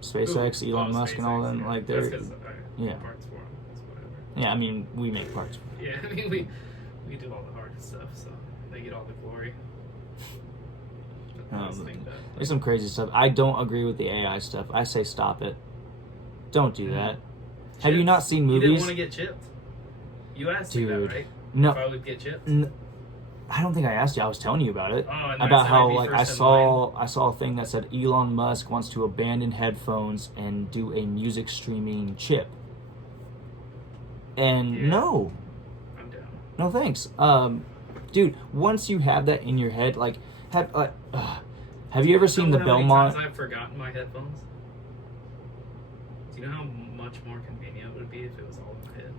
SpaceX, Ooh, Elon oh, Musk, and all SpaceX, them. yeah. Like That's they're 'cause, yeah. parts for them. That's whatever. Yeah, I mean, we make parts. Yeah, I mean, we do all the hard stuff, so they get all the glory. But I just think that, There's some crazy stuff. I don't agree with the AI stuff. I say stop it. Don't do Mhm. that. Have you not seen You didn't movies? want to get chipped. You asked me Dude. that, right? No. If I would get chipped. I don't think I asked you. I was telling you about it. Oh, and About that's how I'd be like first in line. I saw a thing that said Elon Musk wants to abandon headphones and do a music streaming chip. And Yeah. no, I'm down. no thanks. Dude, once you have that in your head, like have you ever seen the Do you know how many Belmont? times I've forgotten my headphones? Do you know how much more convenient it would be if it was all in my head?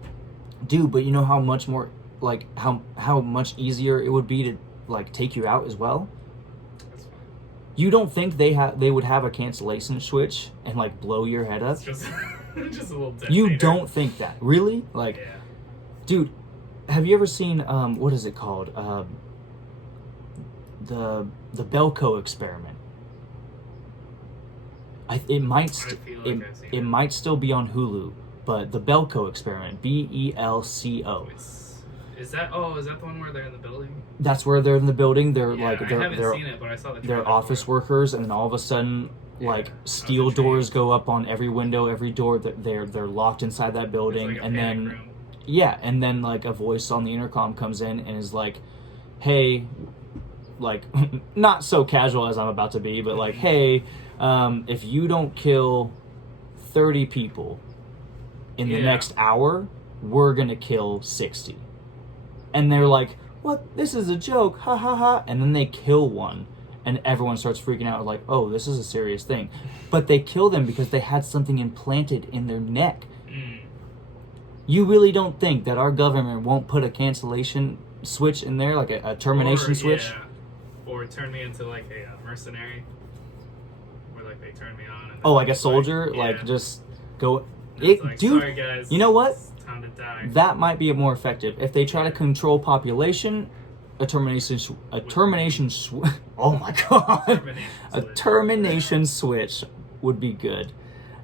Dude, but you know how much more like how much easier it would be to like take you out as well? That's fine. You don't think they would have a cancellation switch and like blow your head up? It's just just a little detonator. You don't think that. Really? Like Yeah. dude, have you ever seen what is it called? The Belko experiment. It might I feel like I've seen it it. might still be on Hulu, but the Belko experiment, BELCO. Is that the one where they're in the building? That's where they're in the building. They're Yeah, like I haven't seen it, but I saw the they're trailer office for workers, and then all of a sudden, like steel doors go up on every window, every door. They're locked inside that it. building, It's like a and panic then room. yeah, and then like a voice on the intercom comes in and is like, "Hey," like not so casual as I'm about to be, but like, "Hey, if you don't kill 30 people in the Yeah. next hour, we're gonna kill 60." And they're like, "What? This is a joke, ha ha ha!" And then they kill one, and everyone starts freaking out, like, "Oh, this is a serious thing." But they kill them because they had something implanted in their neck. You really don't think that our government won't put a cancellation switch in there, like a termination switch? Yeah. Or turn me into like a mercenary, where like they turn me on. And Oh, like a soldier, yeah. like just go. It's like, Dude, sorry guys, you know what? It's time to die. That might be more effective if they try to control population. Oh my god, a termination switch would be good.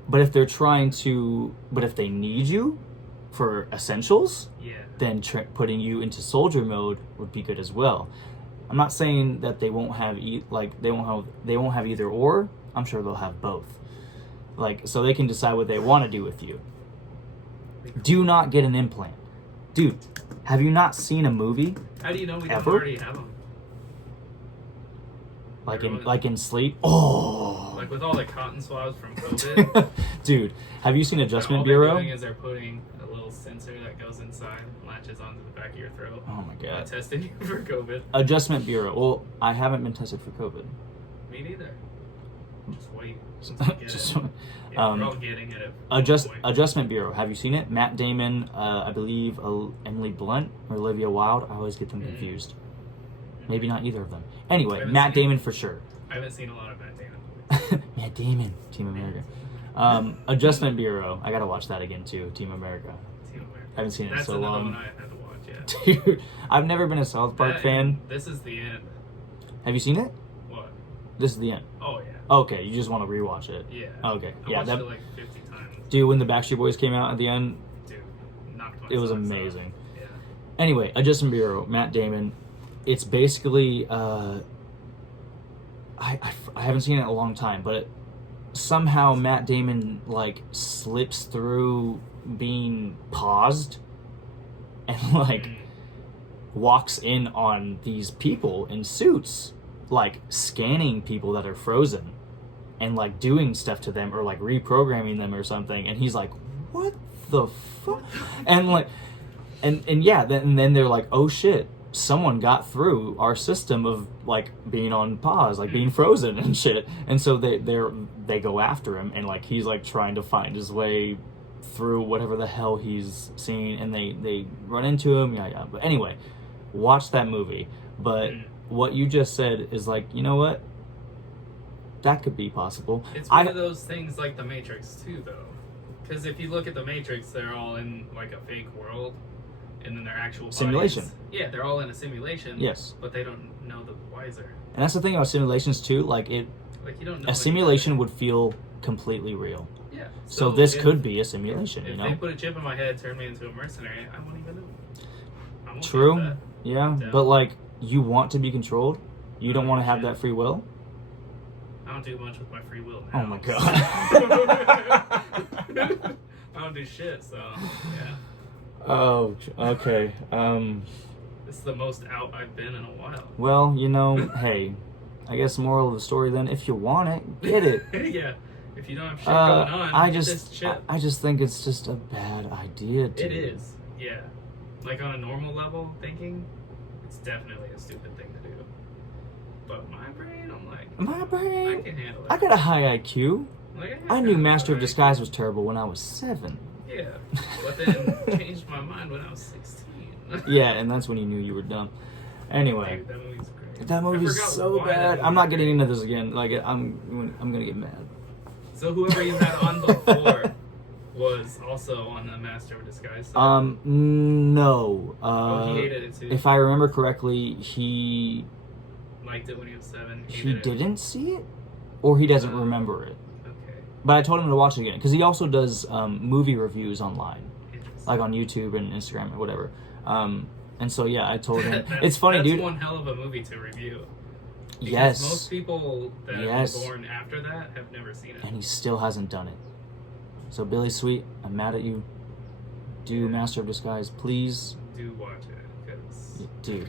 But if they're if they need you for essentials, Yeah. then putting you into soldier mode would be good as well. I'm not saying that they won't have they won't have either or. I'm sure they'll have both. Like, so they can decide what they want to do with you. Do not get an implant, dude. Have you not seen a movie? How do you know we don't Ever? already have them? Like in Sleep? Oh, Like with all the cotton swabs from COVID. dude, have you seen Adjustment all Bureau? they're doing is they're putting a little sensor that goes inside and latches onto the back of your throat. Oh my god. Testing you for COVID. Adjustment Bureau. Well, I haven't been tested for COVID. Me neither. Just wait. Until you get Just- it. Yeah, we're all getting it. Adjustment Bureau. Have you seen it? Matt Damon, I believe Emily Blunt or Olivia Wilde. I always get them confused. Maybe not either of them. Anyway, haven't Matt seen it. Damon for sure. I haven't seen a lot of Matt Damon. Matt Damon, Team America. Adjustment Bureau. I gotta watch that again too. Team America. Team America. I haven't seen it in That's so another long. one I had to watch. Yeah. Dude, I've never been a South Park That- fan. This is the end. Have you seen it? What? This is the end. Oh yeah. Okay, you just want to rewatch it. Yeah. Okay, I yeah. watched That it like 50 times. dude, when the Backstreet Boys came out at the end, Dude, knocked my it was socks off. amazing. Yeah. Anyway, Adjustment Bureau, Matt Damon. It's basically I haven't seen it in a long time, but somehow Matt Damon like slips through being paused and like walks in on these people in suits, like scanning people that are frozen and like doing stuff to them or like reprogramming them or something, and he's like, what the fuck? And like and yeah, then they're like, oh shit, someone got through our system of like being on pause, like being frozen and shit. And so they go after him, and like he's like trying to find his way through whatever the hell he's seeing, and they run into him. Yeah. But anyway, watch that movie. But what you just said is like, you know what? That could be possible. It's one of those things like The Matrix too, though. Because if you look at The Matrix, they're all in like a fake world, and then their actual Simulation. bodies, yeah, they're all in a simulation. Yes. But they don't know the wiser. And that's the thing about simulations too. Like Like you don't know. a simulation would feel completely real. Yeah. So this if- could be a simulation, If you they know? put a chip in my head, turn me into a mercenary, I won't even know. I'm okay with True. that. Yeah. Yeah. But like, you want to be controlled? You don't want to have 100%. that free will? I don't do much with my free will now. Oh my god. I don't do shit, so yeah. Oh, okay. This is the most out I've been in a while. Well, you know, hey, I guess the moral of the story then, if you want it, get it. Yeah. If you don't have shit going on, I get this just chip. I just think it's just a bad idea, dude. It is. Yeah. Like on a normal level thinking, it's definitely a stupid thing to do. But my brain, I'm like, My I brain, can handle it. I got a high IQ. Like, I knew got Master of it. Disguise was terrible when I was 7. Yeah. But then changed my mind when I was 16. Yeah, and that's when you knew you were dumb. Anyway, Dude, that movie's great. that I movie's forgot so why that bad. movie I'm not was getting great. into this again. Like, I'm gonna get mad. So whoever you had on before was also on the Master of Disguise. So No. he hated it too. If I remember correctly, he Liked it when he was 7. he hated it. didn't see it, or he doesn't remember it. Okay. But I told him to watch it again because he also does movie reviews online, Interesting. like on YouTube and Instagram or whatever. And so yeah, I told him. That's- It's funny, that's dude. one hell of a movie to review. Because Yes. most people that Yes. were born after that have never seen it. And he still hasn't done it. So Billy Sweet, I'm mad at you. Do Master of Disguise, please. Do watch it, because Dude.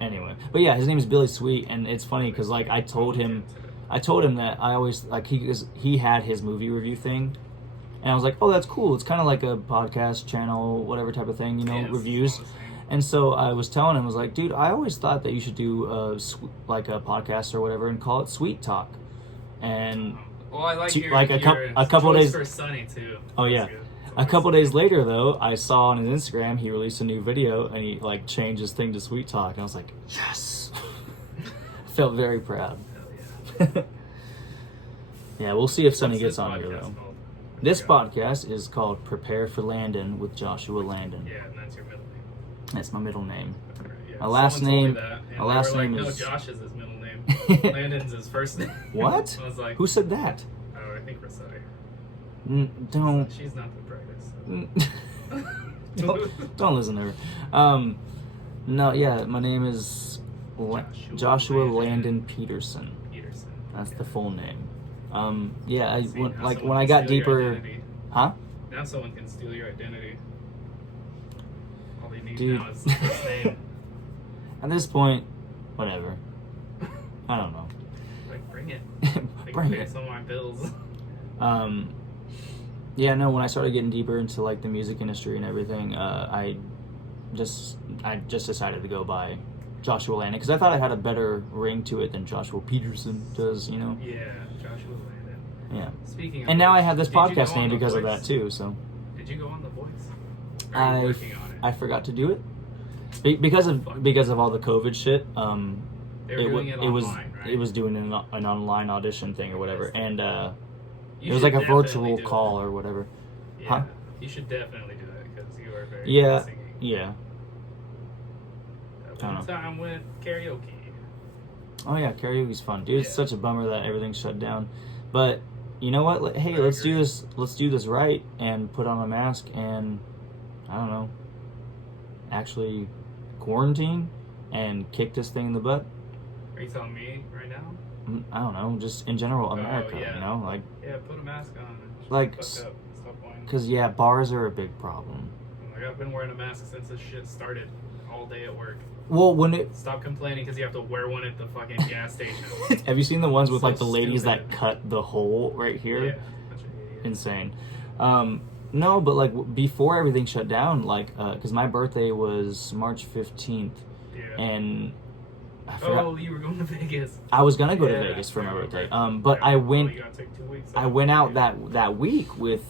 Anyway. But yeah, his name is Billy Sweet, and it's funny because, like, I told him that I always, like, he had his movie review thing. And I was like, oh, that's cool. It's kind of like a podcast channel, whatever type of thing, you know, Yeah, it's reviews. all the same. And so I was telling him, I was like, dude, I always thought that you should do like a podcast or whatever and call it Sweet Talk. And Well, I like to- your, like a couple choice days- for Sunny too. Oh, yeah. That's good. a couple days later, though, I saw on his Instagram he released a new video and he like changed his thing to Sweet Talk. And I was like, yes. Felt very proud. Hell yeah. Yeah, we'll see if Sonny What's gets this on here, podcast though. called? I This forgot. podcast is called Prepare for Landon with Joshua Landon. Yeah, and that's your middle name. That's my middle name. Right, yeah. My last Someone told me name- that, and my they last were name like, is- No, Josh is his middle name. Landon's his first name. What? I was like, Who said that? oh, I think Rasai. Don't. She's not the brightest. don't listen to her. No, yeah, my name is Joshua Landon Peterson. Peterson. That's Yeah. the full name. Yeah, I See, when, now like someone when I can got steal your deeper, identity. huh? Now someone can steal your identity. All they need Dude. now is the first name. At this point, whatever. I don't know. Like, bring it. I can Bring pay it. some of my bills. Yeah, no. When I started getting deeper into like the music industry and everything, I just decided to go by Joshua Landon because I thought it had a better ring to it than Joshua Peterson does. You know? Yeah, Joshua Landon. Yeah. Speaking of And now which, I have this did you podcast go on name The because of Voice? that too. So Did you go on The Voice? Or are you working on it? I forgot to do it because of all the COVID shit. They were doing it online, right? It was doing an online audition thing or whatever, and You it was should like a definitely virtual do call it. or whatever. Yeah, Huh? you should definitely do that because you are very Yeah, good at singing. yeah. That I one don't know. time with karaoke. Oh yeah, karaoke's fun, dude. It's Yeah. such a bummer that everything's shut down, but you know what? Hey, I let's do agree. this. Let's do this right and put on a mask and I don't know, actually quarantine and kick this thing in the butt. Are you telling me right now? I don't know, just in general, America. yeah. You know, like. Yeah, put a mask on. And just Like, fuck up. Stop whining. Because, yeah, bars are a big problem. Like, I've been wearing a mask since this shit started all day at work. Well, when it... Stop complaining because you have to wear one at the fucking gas station. Have you seen the ones with, So like, the ladies that stupid. cut the hole right here? Yeah, bunch of idiots. Insane. No, but, like, before everything shut down, like, because my birthday was March 15th, Yeah. and I forgot... Oh, you were going to Vegas. I was going to go to Yeah, Vegas for I my remember. birthday. But Yeah, I well, went... you gotta take 2 weeks I off. went out Yeah. that week with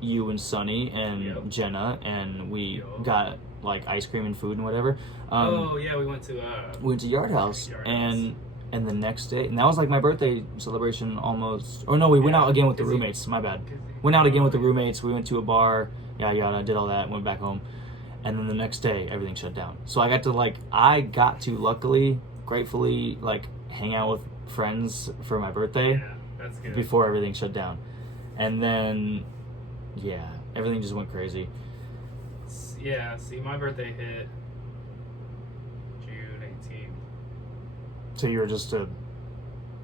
you and Sonny and Yep. Jenna, and we Yup. got, like, ice cream and food and whatever. Oh, yeah, we went to... We went to Yard House, Yard and the next day, and that was like my birthday celebration almost. Or no, we went Yeah, out again with the 'cause you- roommates. My bad. Went out again with the roommates. We went to a bar. Yada yada. Did all that. Went back home, and then the next day everything shut down. So I got to luckily, gratefully, like hang out with friends for my birthday Yeah, that's good. before everything shut down, and then yeah, everything just went crazy. Yeah, see, my birthday hit June 18th. So you were just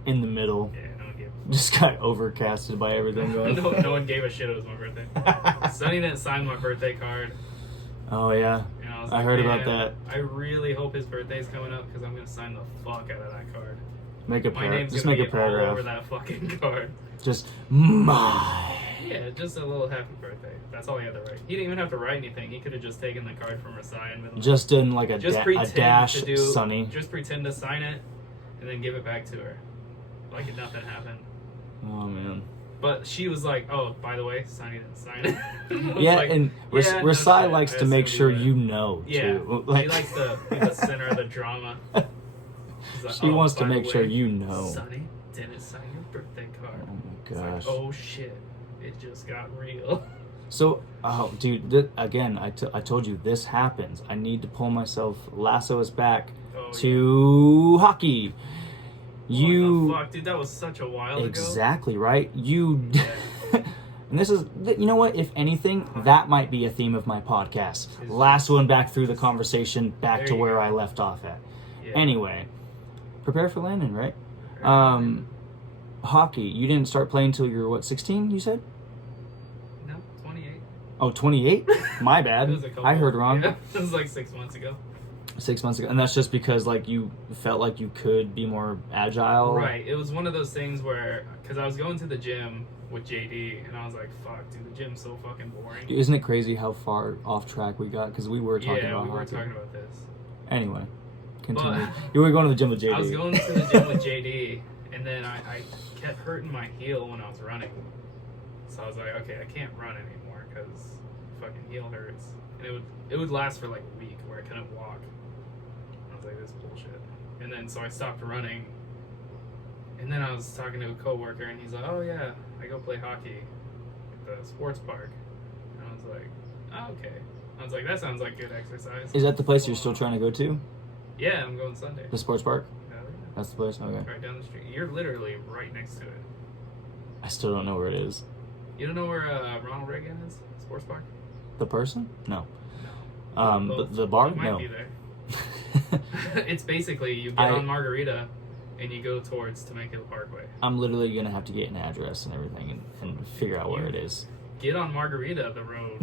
in the middle. Yeah, no one gave Just got overcasted by everything going. no one gave a shit it was my birthday. Sonny didn't sign my birthday card. Oh yeah, And I was I like, heard about "Man, that. I really hope his birthday's coming up because I'm going to sign the fuck out of that card. Make a My name's just going make to a be all over paragraph. that fucking card. Just my. Yeah, just a little happy birthday. That's all he had to write. He didn't even have to write anything. He could have just taken the card from Rasai and been like, Just in like a, just a pretend dash, to do, Sunny. Just pretend to sign it and then give it back to her. Like nothing happened. Oh man. But she was like, "Oh, by the way, Sonny didn't sign it." I was Yeah, like, and "Yeah, no Rasai shit. likes I to make assumed sure would." you know Yeah, too. she likes to be the center of the drama. She's like, She "Oh, wants to by the make sure way, you know." Sonny didn't sign your birthday card. Oh my It's like, gosh. oh shit, it just got real. So, oh dude, again, I told you this happens. I need to pull myself, lasso us back Oh, to hockey. What You the fuck, dude? That was such a while ago. exactly right. You And this is, you know what? If anything, that might be a theme of my podcast. Last one back through the conversation, back to where I left off at. Yeah. Anyway, prepare for Landon, right? Hockey. You didn't start playing until you were, what, 16, you said? No, 28. Oh, 28? My bad. It was a couple- I heard wrong. Yeah, it was like 6 months ago. 6 months ago. And that's just because, like, you felt like you could be more agile? Right. It was one of those things where, because I was going to the gym with JD, and I was like, fuck, dude, the gym's so fucking boring. Isn't it crazy how far off track we got? Because we were talking about we were hockey. talking about this. Anyway, continue. But- You were going to the gym with JD. I was going to the gym with JD, and then I kept hurting my heel when I was running. So I was like, okay, I can't run anymore because fucking heel hurts. And it would last for like a week where I couldn't walk. I was like, this is bullshit. And then so I stopped running. And then I was talking to a coworker, and he's like, oh yeah, I go play hockey at the sports park. And I was like, oh, okay. I was like, that sounds like good exercise. Is that the place you're still trying to go to? Yeah, I'm going Sunday. The sports park? Hell yeah. That's the place? Okay. Right down the street. You're literally right next to it. I still don't know where it is. You don't know where Ronald Reagan is? Sports Park? The person? No. Well, But the bar? you might No. be there. It's basically you get on Margarita and you go towards Temecula Parkway. I'm literally going to have to get an address and everything and figure out where it is. Get on Margarita, the road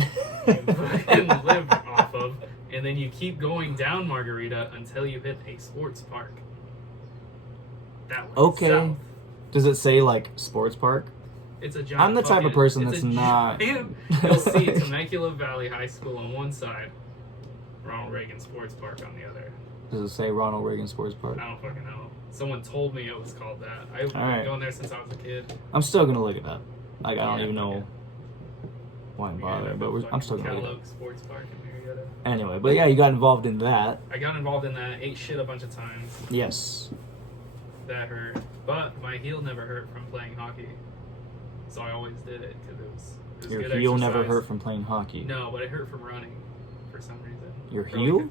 you fucking live off of, and then you keep going down Margarita until you hit a sports park. That way. Okay. South. Does it say, like, sports park? It's a giant. I'm the type of person it's that's a not... giant- You'll see Temecula Valley High School on one side, Ronald Reagan Sports Park on the other. Does it say Ronald Reagan Sports Park? I don't fucking know. Someone told me it was called that. I've been Alright. going there since I was a kid. I'm still going to look it up. Like, I don't Yeah, even know okay. why I'm Yeah, bothering, but I'm still going to look it up. Kellogg Sports Park in Marietta. Anyway, but yeah, you got involved in that. I got involved in that, ate shit a bunch of times. Yes. That hurt. But my heel never hurt from playing hockey. So I always did it because it was Your good heel exercise. never hurt from playing hockey. No, but it hurt from running for some reason. Your Probably heel? 'cause-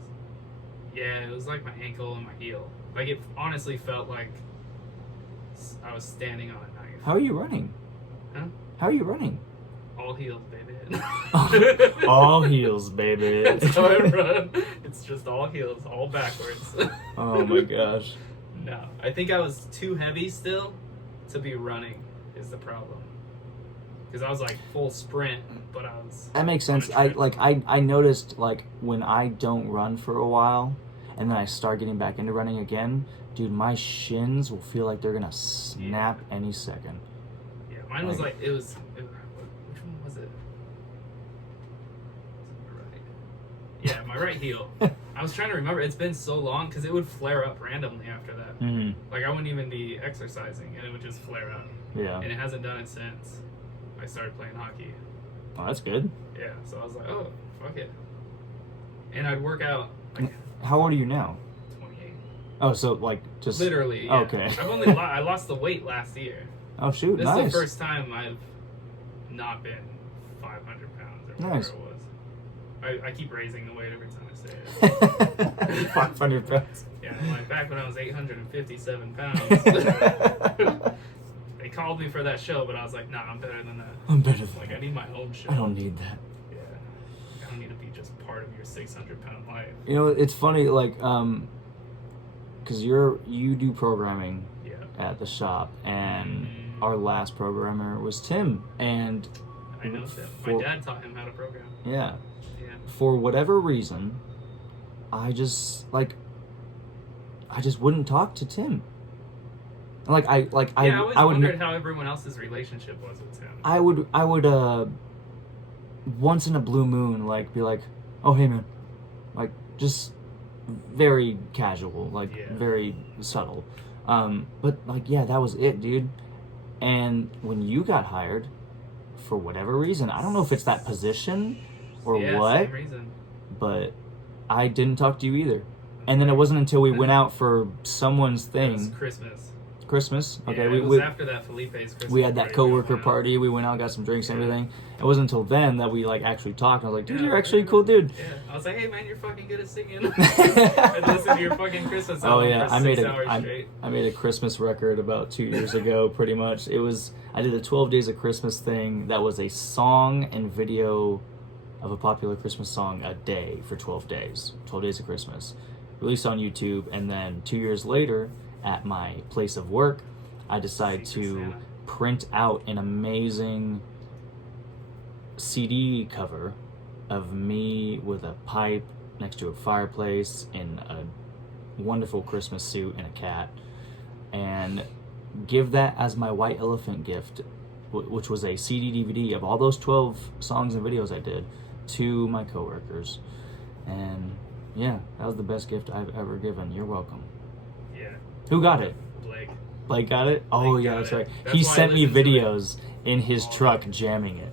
Yeah, it was like my ankle and my heel. Like it honestly felt like I was standing on a knife. How are you running? Huh? How are you running? All heels, baby. All heels, baby. That's how I run. It's just all heels, all backwards. Oh my gosh. No, I think I was too heavy still to be running. Is the problem? Because I was like full sprint, but I was. That makes on a sense. treadmill. I noticed, like, when I don't run for a while and then I start getting back into running again, dude, my shins will feel like they're gonna snap any second. Yeah, mine was like it was. Which one was it? Was it my right? Yeah, my right heel. I was trying to remember. It's been so long because it would flare up randomly after that. Mm-hmm. Like I wouldn't even be exercising and it would just flare up. Yeah. And it hasn't done it since I started playing hockey. Oh, that's good. Yeah, so I was like, oh, fuck it. And I'd work out like How old are you now? 28. Oh, so, like, just... Literally, yeah. Okay. I've only I lost the weight last year. Oh, shoot, This nice. is the first time I've not been 500 pounds or whatever Nice. it was. I keep raising the weight every time I say it. 500 pounds. Yeah, like back when I was 857 pounds. They called me for that show, but I was like, nah, I'm better than that. I'm better than Like, that. I need my own show. I don't need that. Yeah. I don't need to be just part of your 600-pound life. You know, it's funny, like, because you do programming Yeah. at the shop, and Mhm. our last programmer was Tim, and I know that. For- My dad taught him how to program. yeah, Yeah. for whatever reason, I just wouldn't talk to Tim. Like I always would wondered how everyone else's relationship was with him. I would once in a blue moon, like, be like, oh, hey man, like, just very casual, like, Yeah. very subtle, but like, yeah, that was it, dude. And when you got hired, for whatever reason, I don't know if it's that position or Yeah, what, same reason. but I didn't talk to you either. And then it wasn't until we went out for someone's It was thing. Christmas. Christmas. Okay, Yeah, it was after that Felipe's Christmas. we had that party coworker went out. party. We went out, got some drinks and Yeah. everything. It wasn't until then that we like actually talked. I was like, dude, Yeah, you're actually a cool dude. Yeah, I was like, hey man, you're fucking good at singing. And listen to your fucking Christmas Oh album yeah, for I made 6 hours a straight. I made a Christmas record about 2 years ago. Pretty much, I did a 12 Days of Christmas thing. That was a song and video of a popular Christmas song a day for 12 days. 12 Days of Christmas, released on YouTube, and then 2 years later, at my place of work, I decided Secret to Santa. print out an amazing CD cover of me with a pipe next to a fireplace in a wonderful Christmas suit and a cat, and give that as my white elephant gift, which was a CD DVD of all those 12 songs and videos I did, to my coworkers. And yeah, that was the best gift I've ever given. You're welcome. Yeah, Who got it? Blake. Blake got it? Oh Blake yeah, got that's it. right. That's He why I sent me listened to it videos in his all the truck time. jamming it.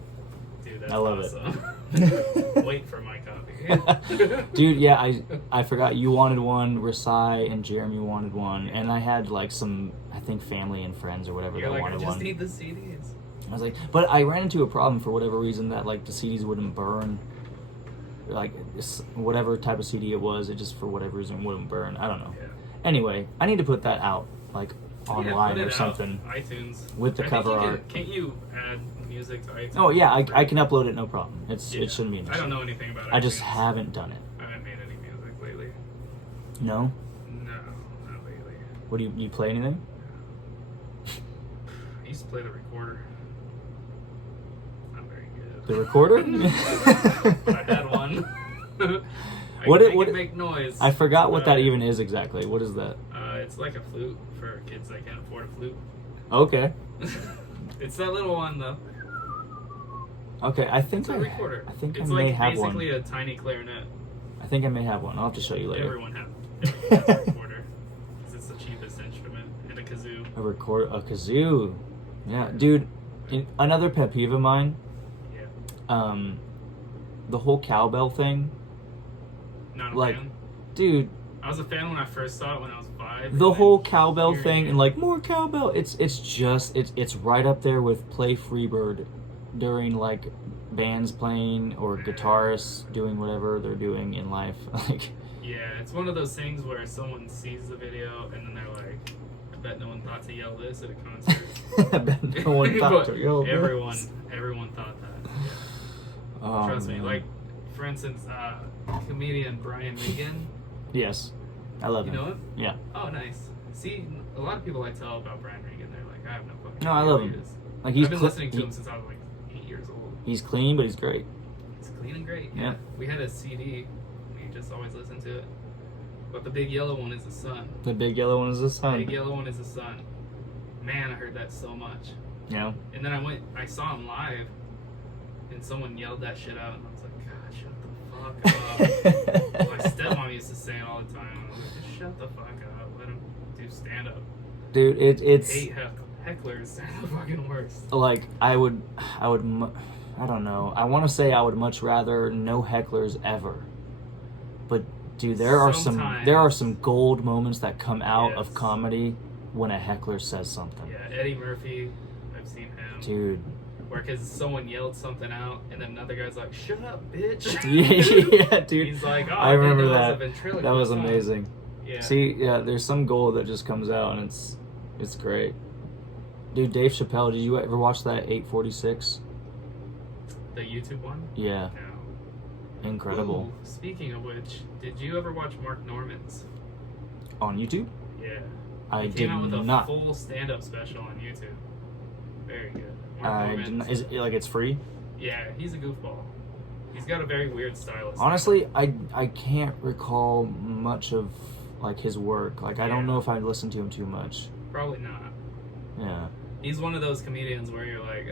Dude, that's I love it. awesome. Wait for my copy. Dude, yeah, I forgot you wanted one, Rasai and Jeremy wanted one, and I had like some, I think, family and friends or whatever You're that like, I wanted just one. need the CDs. I was like, but I ran into a problem for whatever reason that like the CDs wouldn't burn. Like whatever type of CD it was, it just for whatever reason wouldn't burn. I don't know. Yeah. Anyway, I need to put that out like Yeah, online put it or out, something. iTunes. With the I cover think you art. Can't you add music to iTunes? Oh yeah, I can upload it, no problem. It shouldn't be an issue. I don't know anything about it. I just haven't done it. I haven't made any music lately. No? No, not lately. What do you play anything? I used to play the recorder. Not very good. The recorder? I had one. I What can it- make what it it- make noise. I forgot what but, that even is exactly. What is that? It's like a flute for kids that can't afford a flute. Okay. It's that little one though. Okay, I think It's a recorder. I think it's I may like have one. basically a tiny clarinet. I think I may have one. I'll have to show you later. Everyone has a recorder. 'Cause it's the cheapest instrument. And a kazoo. A kazoo. Yeah, dude. Another pet peeve of mine. Yeah. The whole cowbell thing. Not a Like, fan. dude, I was a fan when I first saw it when I was 5. the and whole then cowbell hearing thing it- and like more cowbell. It's right up there with Play Freebird during like bands playing or guitarists doing whatever they're doing in life. Like, Yeah, it's one of those things where someone sees the video and then they're like, I bet no one thought to yell this at a concert. I bet no one thought But to yell this. everyone thought that. Yeah. Oh, Trust me. man. Like, for instance, comedian Brian Regan. Yes, I love You him. know him? Yeah. Oh, nice. See, a lot of people I tell about Brian Regan, they're like, I have no fucking No, I idea love who him. he is. Like he's I've been cl- listening to he- him since I was like 8 years old. He's clean, but he's great. It's clean and great. Yeah. We had a CD. We just always listened to it. But the big yellow one is the sun. The big yellow one is the The sun. big yellow one is the sun. Man, I heard that so much. You know? And then I saw him live, and someone yelled that shit out, and I was like, God, shut the fuck up. My stepmom used to say it all the time. I was like, just shut the fuck up. Let him do stand up. Dude, it's Hate hecklers. They're the fucking worst. like I don't know. I want to say I would much rather no hecklers ever. But dude, there are Sometimes. some gold moments that come out of Yes. comedy when a heckler says something. Yeah, Eddie Murphy. I've seen him. Dude. Where because someone yelled something out, and then another guy's like, "Shut up, bitch." Yeah, dude. He's like, "Oh, I remember didn't know that. it was a ventriloquist That was song." amazing. Yeah. See, yeah, there's some gold that just comes out and it's great. Dude, Dave Chappelle, did you ever watch that 846? The YouTube one. Yeah, No. incredible. Ooh, speaking of which, did you ever watch Mark Norman's? On YouTube? Yeah. I He did came out with a not. full stand-up special on YouTube. Very good. Mark I Norman's. did not. Is it like it's free? Yeah, he's a goofball. He's got a very weird style. of Honestly, I can't recall much of like his work. Like I don't Yeah. know if I listened to him too much. stand-up. Probably not. Yeah. He's one of those comedians where you're like,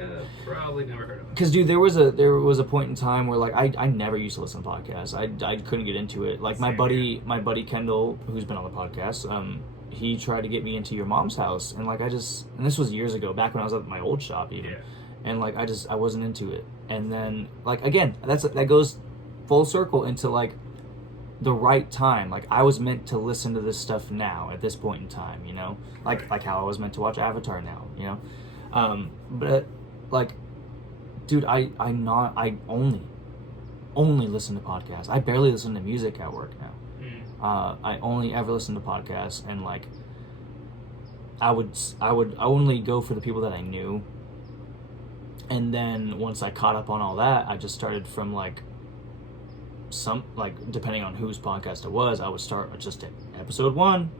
probably never heard of him. Because dude, there was a point in time where like I never used to listen to podcasts. I couldn't get into it. Like my Same buddy Kendall, who's been on the podcast, he tried to get me into Your Mom's House, and like and this was years ago, back when I was at my old shop even, Yeah. and like I wasn't into it. And then like again, that goes full circle into like the right time. Like, I was meant to listen to this stuff now at this point in time, you know, like how I was meant to watch Avatar now, you know. But like, dude, I only listen to podcasts. I barely listen to music at work now. I only ever listen to podcasts, and like, I would only go for the people that I knew. And then once I caught up on all that, I just started from like depending on whose podcast it was, I would start just at episode 1.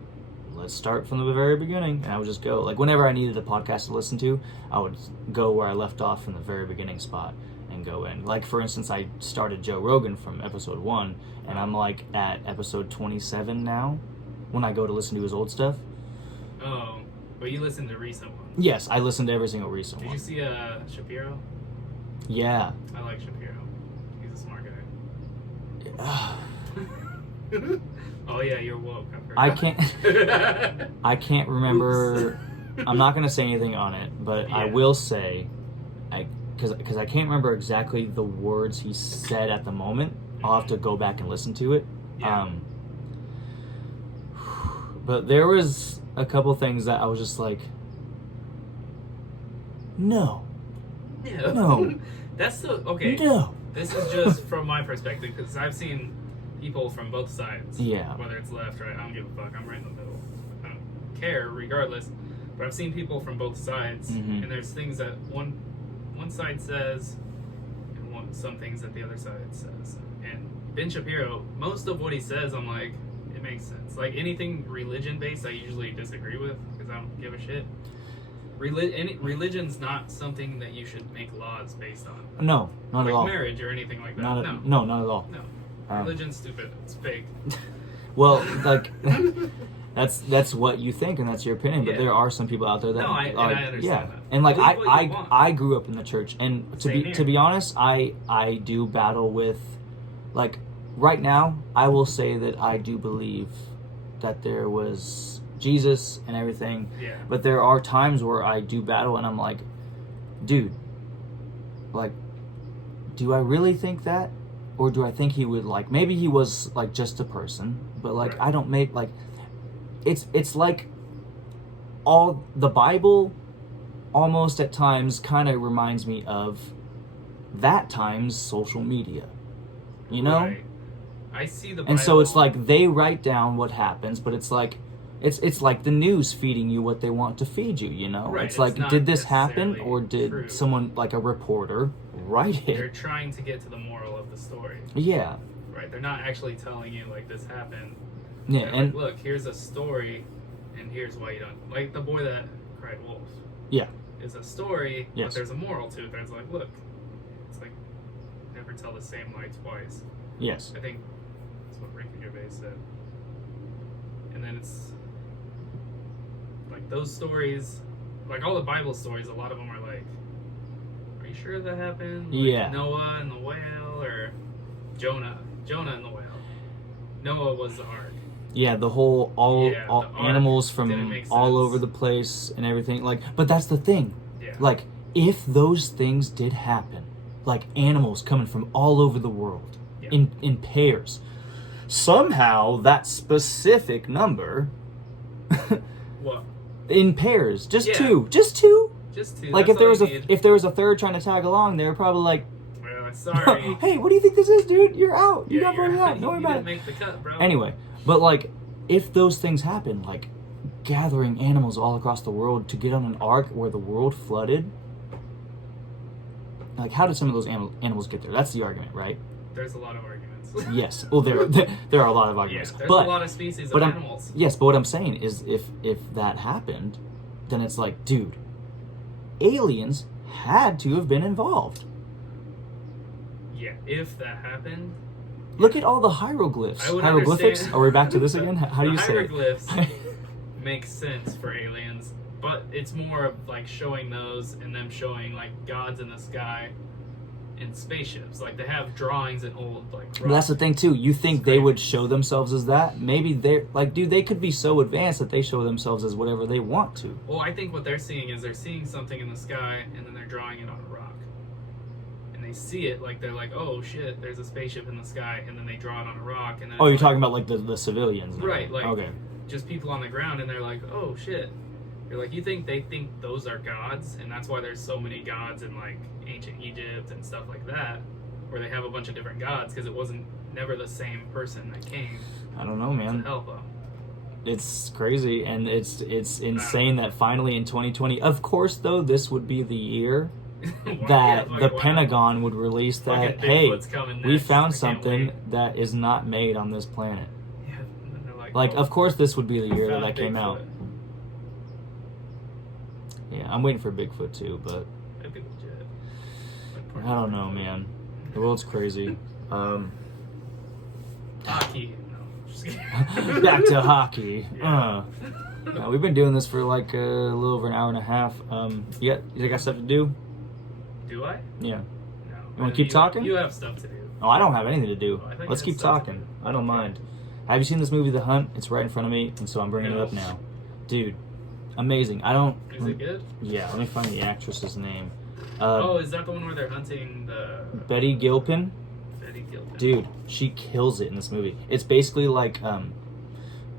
Let's start from the very beginning, and I would just go. Like, whenever I needed a podcast to listen to, I would go where I left off from the very beginning spot and go in. Like, for instance, I started Joe Rogan from episode 1, and I'm like at episode 27 now when I go to listen to his old stuff. Oh, but you listened to recent ones. Yes, I listened to every single recent Did one. you see Shapiro? Yeah. I like Shapiro. He's a smart guy. Oh yeah, you're woke. I can't remember. I'm not gonna say anything on it, but I will say, because I can't remember exactly the words he said at the moment. I'll have to go back and listen to it. Yeah. But there was a couple things that I was just like, no. That's the okay. No. This is just from my perspective, because I've seen people from both sides. Yeah. Whether it's left, right, I don't give a fuck. I'm right in the middle. I don't care, regardless. But I've seen people from both sides, and there's things that one side says, and some things that the other side says. And Ben Shapiro, most of what he says, I'm like, it makes sense. Like, anything religion-based, I usually disagree with, because I don't give a shit. Religion's not something that you should make laws based on. No, not at all. Like marriage or anything like that. No, not at all. No. Religion's stupid. It's fake. Well, like, that's what you think, and that's your opinion. But there are some people out there that I understand that. And like, Believe what you want. I grew up in the church, and to be honest, I do battle with, like, right now I will say that I do believe that there was Jesus and everything. Yeah. But there are times where I do battle, and I'm like, dude, like, do I really think that? Or do I think he would, like, maybe he was, like, just a person, but, like, Right. I don't make, like, it's like all the Bible almost at times kind of reminds me of that times social media, you know? Right. I see the Bible. And so it's like they write down what happens, but it's like it's like the news feeding you what they want to feed you, you know? Right, It's it's like, not did this happen, necessarily or did true. someone, like a reporter, write They're it? trying to get to the moral of the story. Yeah. Right. They're not actually telling you, like, this happened. Yeah, They're and like, look, here's a story, and here's why you don't. Like, the boy that cried wolf. yeah. Is a story, Yes. but there's a moral to it. There's like, look, it's like, never tell the same lie twice. Yes. I think that's what Ricky Gervais said. And then it's like those stories, like all the Bible stories, a lot of them are like, are you sure that happened? Like Yeah. Noah and the whale, or Jonah and the whale. Noah was the ark. Yeah, the whole all the ark animals from didn't make all sense. over the place and everything. Like, but that's the thing. Yeah. Like, if those things did happen, like animals coming from all over the world Yeah. in pairs, somehow that specific number What? in pairs, just Yeah. two. Just two. Like, That's all you need. if there was a third trying to tag along, they were probably like, Well, sorry. hey, what do you think this is, dude? You're out. You Yeah, got voted you're- out. Don't worry you about didn't it. make the cut, bro. Anyway, but like, if those things happen, like gathering animals all across the world to get on an ark where the world flooded, like, how did some of those animals get there? That's the argument, right? There's a lot of arguments. Yes. Well, there are a lot of arguments. Yeah, there's but a lot of species but of I'm- animals. yes, but what I'm saying is, if that happened, then it's like, dude, aliens had to have been involved. Yeah, if that happened. Look at all the hieroglyphs. I would Hieroglyphics? understand- Are we back to this again? How do you the say it? hieroglyphs make sense for aliens, but it's more of like showing those and them showing like gods in the sky in spaceships. Like, they have drawings in old like. But that's the thing too. You think they Screen. would show themselves as that? Maybe they're like, dude, they could be so advanced that they show themselves as whatever they want to. Well, I think what they're seeing is they're seeing something in the sky and then they're drawing it on a rock, and they see it, like they're like, oh shit, there's a spaceship in the sky, and then they draw it on a rock, and then Oh, it's you're like, talking about like the civilians, and right? everything. Like Okay. just people on the ground, and they're like, oh shit. You're like, they think those are gods, and that's why there's so many gods in like ancient Egypt and stuff like that, where they have a bunch of different gods because it wasn't never the same person that came I don't know, to man. help them. It's crazy, and it's insane that finally in 2020. Of course, though, this would be the year that the Pentagon would release that, hey, we found something that is not made on this planet. Yeah, and then they're Like, oh, of course, this would be the year found that came Bigfoot. out. Yeah, I'm waiting for Bigfoot too, but That'd be legit. Like, I don't know, man. The world's crazy. Hockey. No, just kidding. Back to hockey. Yeah. Yeah, we've been doing this for like a little over an hour and a half. You got stuff to do? Do I? Yeah. No. You wanna keep talking? You have stuff to do. Oh, I don't have anything to do. Oh, I think Let's I keep had stuff to talking. do. I don't mind. Have you seen this movie, The Hunt? It's right in front of me, and so I'm bringing it up No. now. Dude, amazing. I don't. Is it good? Yeah, let me find the actress's name. Oh, is that the one where they're hunting the Betty Gilpin. Betty Gilpin? Dude, she kills it in this movie. It's basically like, do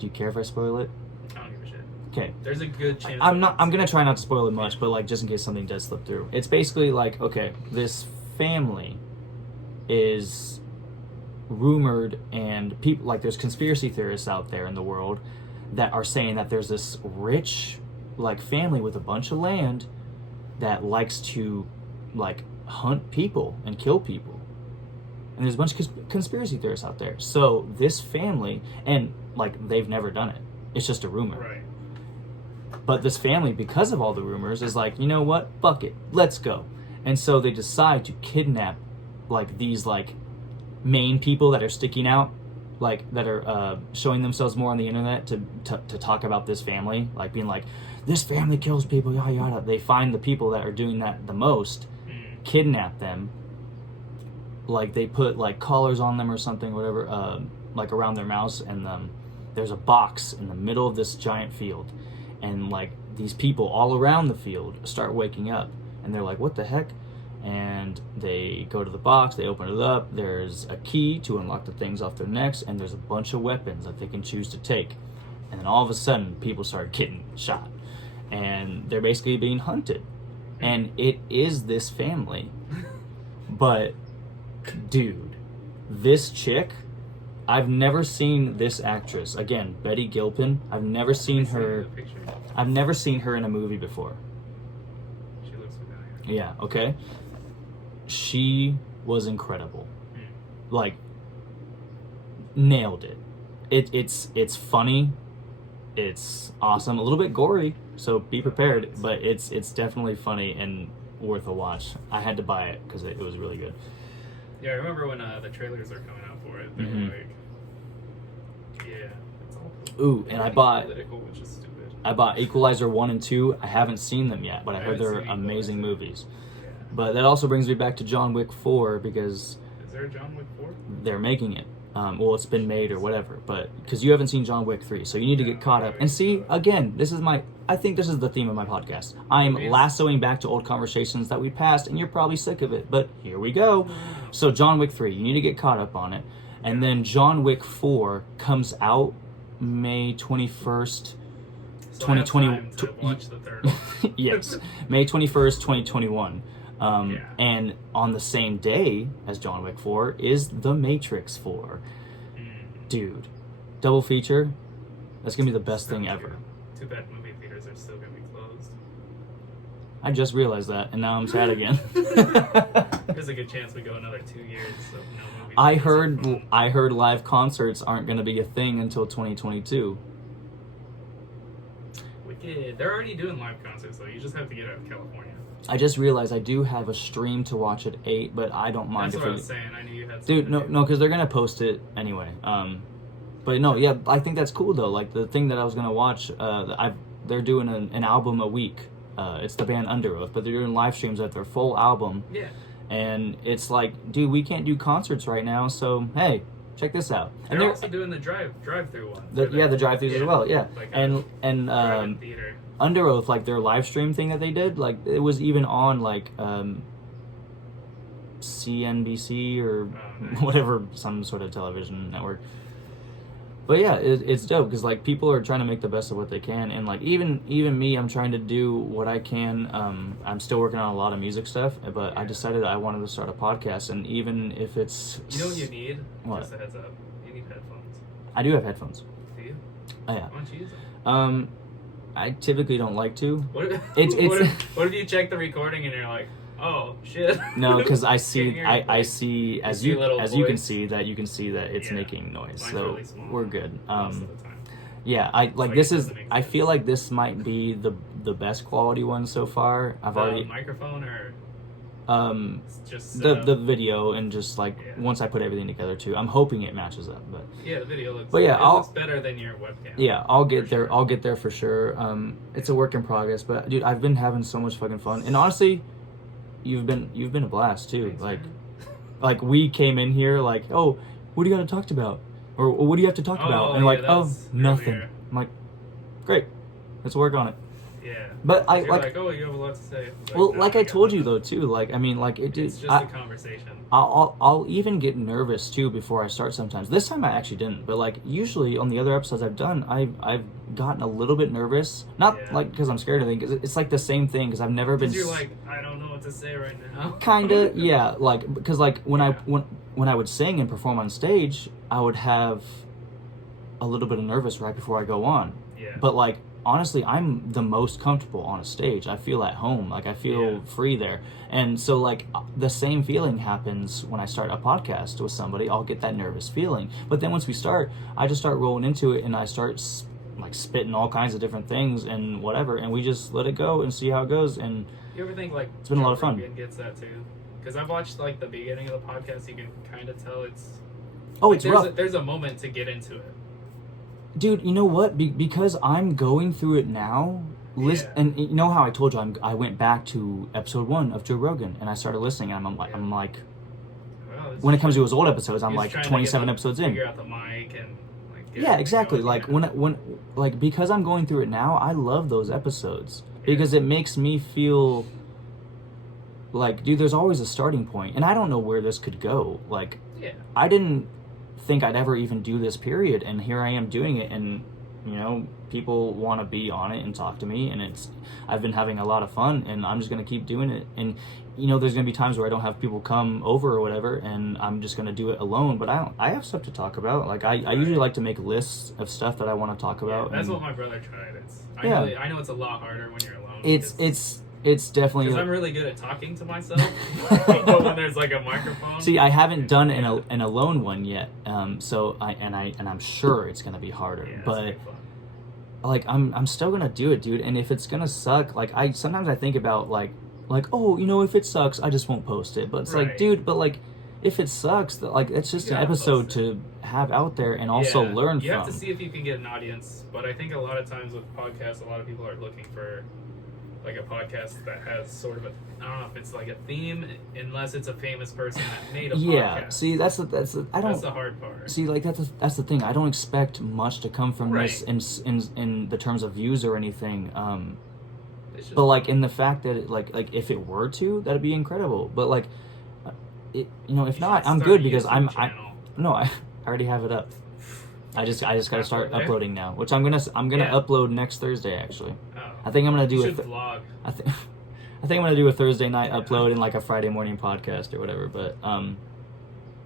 you care if I spoil it? I don't give a shit. Okay. There's a good chance. I'm gonna try not to spoil it much, but like just in case something does slip through. It's basically like, okay, this family is rumored, and people like there's conspiracy theorists out there in the world that are saying that there's this rich like family with a bunch of land that likes to like hunt people and kill people. And there's a bunch of conspiracy theorists out there. So this family, and like they've never done it. It's just a rumor. Right. But this family, because of all the rumors, is like, you know what? Fuck it. Let's go. And so they decide to kidnap like these like main people that are sticking out, like that are showing themselves more on the internet to talk about this family, like being like, this family kills people, yada yada. They find the people that are doing that the most, kidnap them, like they put like collars on them or something, whatever, like around their mouths, and there's a box in the middle of this giant field, and like these people all around the field start waking up, and they're like, what the heck? And they go to the box, they open it up, there's a key to unlock the things off their necks, and there's a bunch of weapons that they can choose to take. And then all of a sudden, people start getting shot. And they're basically being hunted. And it is this family. But, dude, this chick, I've never seen this actress. Again, Betty Gilpin, I've never seen her in a movie before. She looks familiar. Yeah, okay. She was incredible. Like, nailed it. It's funny. It's awesome. A little bit gory, so be prepared. But it's definitely funny and worth a watch. I had to buy it because it was really good. Yeah, I remember when the trailers are coming out for it. They were like, yeah, it's all. Ooh, and I bought political, which is stupid. Equalizer 1 and 2. I haven't seen them yet, but I heard they're amazing movies. But that also brings me back to John Wick 4 because Is there a John Wick 4? they're making it. Well, it's been made or whatever, but because you haven't seen John Wick 3, so you need to get caught up. And see, again, I think this is the theme of my podcast. I'm lassoing back to old conversations that we passed, and you're probably sick of it, but here we go. So John Wick 3, you need to get caught up on it. And then John Wick 4 comes out May 21st, 2020. To watch the third one. Yes, May 21st, 2021. And on the same day as John Wick 4 is The Matrix 4. Dude, double feature, that's going to be the best thing ever. Too bad movie theaters are still going to be closed. I just realized that, and now I'm sad again. There's a good chance we go another 2 years of no movie theaters. I heard live concerts aren't going to be a thing until 2022. Wicked. They're already doing live concerts, though. You just have to get out of California. I just realized I do have a stream to watch at 8, but I don't mind That's if what I was saying. I knew you had Dude, something no, because they're gonna post it anyway. But no, yeah, I think that's cool though. Like the thing that I was gonna watch, they're doing an album a week. It's the band Under Oath, but they're doing live streams of their full album. Yeah. And it's like, dude, we can't do concerts right now, so hey, check this out. They're also doing the drive-through one. The drive-thrus as well, yeah. Like and theater. Under Oath, like their live stream thing that they did, like it was even on like CNBC or nice. whatever, some sort of television network. But yeah, it's dope because like people are trying to make the best of what they can, and like even me, I'm trying to do what I can. I'm still working on a lot of music stuff, but I decided I wanted to start a podcast, and even if it's You know what you need? What? Just a heads up. You need headphones. I do have headphones. Do you? Oh yeah. Why don't you use them? I typically don't like to. What if, It's what if you check the recording and you're like, oh shit? no, because I Can't see hear I anything. see as see a little you can voice. see that it's Yeah. making noise, Mine's so really small we're good. most of the time. Yeah, I like like this it is. doesn't make I sense. feel like this might be the best quality one so far. I've The already microphone or just the video and just like Yeah. once I put everything together too. I'm hoping it matches up, but yeah, the video looks. But yeah, it I'll- looks better than your webcam. yeah, I'll get For there. sure. I'll get there for sure. It's a work in progress, but dude, I've been having so much fucking fun, and honestly, you've been a blast too. Thanks, Like man. like we came in here like, oh, what do you got to talk about, or what do you have to talk about, and yeah, like, that oh, was nothing. earlier. I'm like, great, let's work on it. Yeah. But I You're like. oh, you have a lot to say. It's Well, no, like I got told you nothing. though too, like I mean, like it It's did. just a conversation. I'll even get nervous too before I start sometimes. This time I actually didn't, but like usually on the other episodes I've done, I've gotten a little bit nervous. Not Yeah. like because I'm scared of anything, because it's like the same thing. Because I've never been. Because you're like, I don't know what to say right now. Kinda, yeah. Like because like when Yeah. when I would sing and perform on stage, I would have a little bit of nervous right before I go on. Yeah. But like honestly, I'm the most comfortable on a stage. I feel at home. Like I feel Yeah. free there. And so like the same feeling happens when I start a podcast with somebody. I'll get that nervous feeling. But then once we start, I just start rolling into it and I start like spitting all kinds of different things and whatever, and we just let it go and see how it goes. And You ever think like It's been a lot of Joe fun. Rogan gets that too? Because I've watched like the beginning of the podcast. You can kind of tell it's. oh, like, it's there's rough. there's a moment to get into it. Dude, you know what? Because I'm going through it now. Yeah. And you know how I told you I went back to episode 1 of Joe Rogan and I started listening. And I'm like, Well, it's when it just comes to his old episodes, I'm you're like just trying to 27 get episodes the, in. Figure out the mic and like. get Yeah, everything exactly. going, Like yeah. when like because I'm going through it now, I love those episodes because it makes me feel like, dude, there's always a starting point, and I don't know where this could go. Like, Yeah. I didn't think I'd ever even do this period, and here I am doing it, and you know, people want to be on it and talk to me, and I've been having a lot of fun, and I'm just gonna keep doing it. And you know, there's gonna be times where I don't have people come over or whatever, and I'm just gonna do it alone. But I have stuff to talk about. Like I usually like to make lists of stuff that I want to talk about. That's and what my brother tried. Yeah. I know it's a lot harder when you're alone. it's definitely. Because I'm really good at talking to myself, but when there's like a microphone. See, I haven't done an alone one yet, so I'm sure it's gonna be harder. Yeah, that's but pretty fun. like I'm still gonna do it, dude. And if it's gonna suck, like sometimes I think about like oh, you know, if it sucks, I just won't post it. But it's like, Right. dude, but like if it sucks, that like it's just You an gotta episode post it. to have out there and also Yeah, learn you from. have to see if you can get an audience, but I think a lot of times with podcasts, a lot of people are looking for like a podcast that has sort of I don't know if it's like a theme, unless it's a famous person that made a Yeah, podcast. see, that's the I don't That's the hard part. see like that's the thing. I don't expect much to come from this Right. in the terms of views or anything. It's just But like in the fact that it, like if it were to, that'd be incredible. But like, it, you know, if you not, should I'm start good a because YouTube I channel. no, I already have it up. I just gotta start There? uploading now, which I'm gonna Yeah. upload next Thursday actually. Oh. I think I'm gonna do You a should th- vlog. I think I think I'm gonna do a Thursday night Yeah. upload and like a Friday morning podcast or whatever. But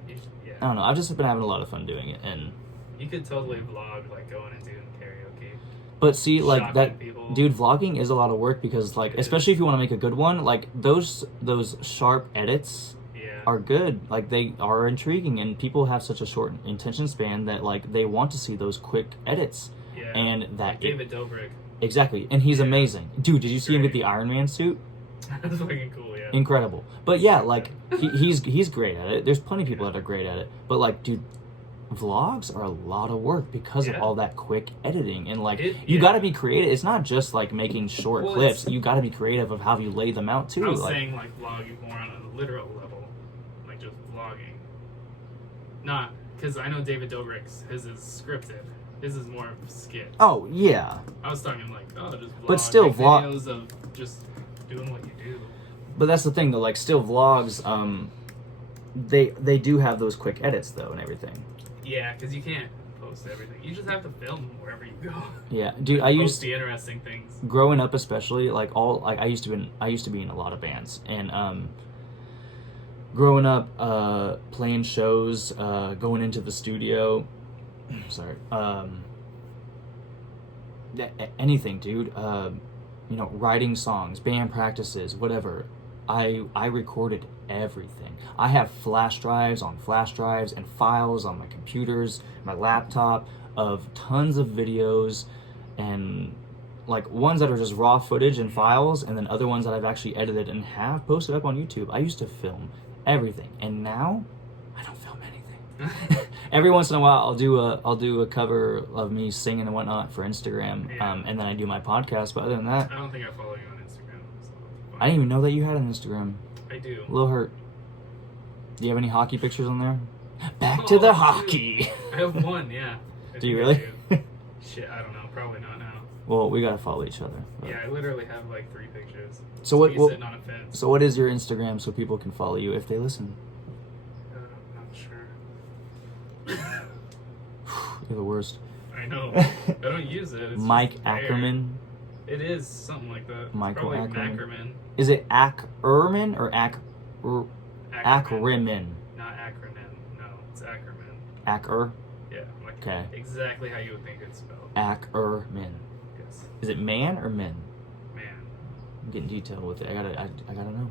You should, yeah. I don't know. I've just been having a lot of fun doing it, and You could totally vlog like going and doing karaoke. but see like Shocking that. people. Dude, vlogging is a lot of work because like It especially is. if you want to make a good one, like those sharp edits Yeah. are good. Like they are intriguing, and people have such a short attention span that like they want to see those quick edits. Yeah. And that Like David Dobrik. exactly, and he's Yeah. amazing, dude. Did you see him get Great. the Iron Man suit? That's fucking cool, yeah. Incredible. But yeah, like he's great at it. There's plenty of people that are great at it. But like, dude, vlogs are a lot of work because of Yeah. all that quick editing, and like It- you yeah. got to be creative. It's not just like making short Well, clips. it's- You got to be creative of how you lay them out too. I was like, saying like vlogging more on a literal level, like just vlogging. Not because I know David Dobrik's his is scripted. His is more of a skit. oh yeah, I was talking like just vlog, But still, make vlog- videos of just doing what you do. but that's the thing though. Like still vlogs. they do have those quick edits though and everything. Yeah, because you can't post everything. You just have to film wherever you go. Yeah, dude, I Post used the interesting things. growing up especially, like I used to be in a lot of bands, and growing up, playing shows, going into the studio, sorry, anything, dude. You know, writing songs, band practices, whatever. I recorded everything. I have flash drives on flash drives and files on my computers, my laptop, of tons of videos, and like ones that are just raw footage and files, and then other ones that I've actually edited and have posted up on YouTube. I used to film everything, and now I don't film anything. Every once in a while, I'll do a cover of me singing and whatnot for Instagram, Yeah. and then I do my podcast. But other than that, I don't think I follow you on Instagram. So I didn't even know that you had an Instagram. I do. A little hurt. Do you have any hockey pictures on there? Back to the dude. hockey. I have one, yeah. I Do you think I really? do. Shit, I don't know. Probably not now. Well, we gotta follow each other. But- Yeah, I literally have like 3 pictures. So what- Me what- sitting on a fence. So what is your Instagram so people can follow you if they listen? Not sure. You're the worst. I know. I don't use it. It's Mike just there. Ackerman. It is something like that. It's Michael probably Ackerman. Ackerman. Is it Ackerman or Ackerman? Not acronym. No, it's Ackerman. Acker? Yeah, like Okay. exactly how you would think it's spelled. Ackerman. Yes, Is it man or men? man. I'm getting detailed with it. I gotta know.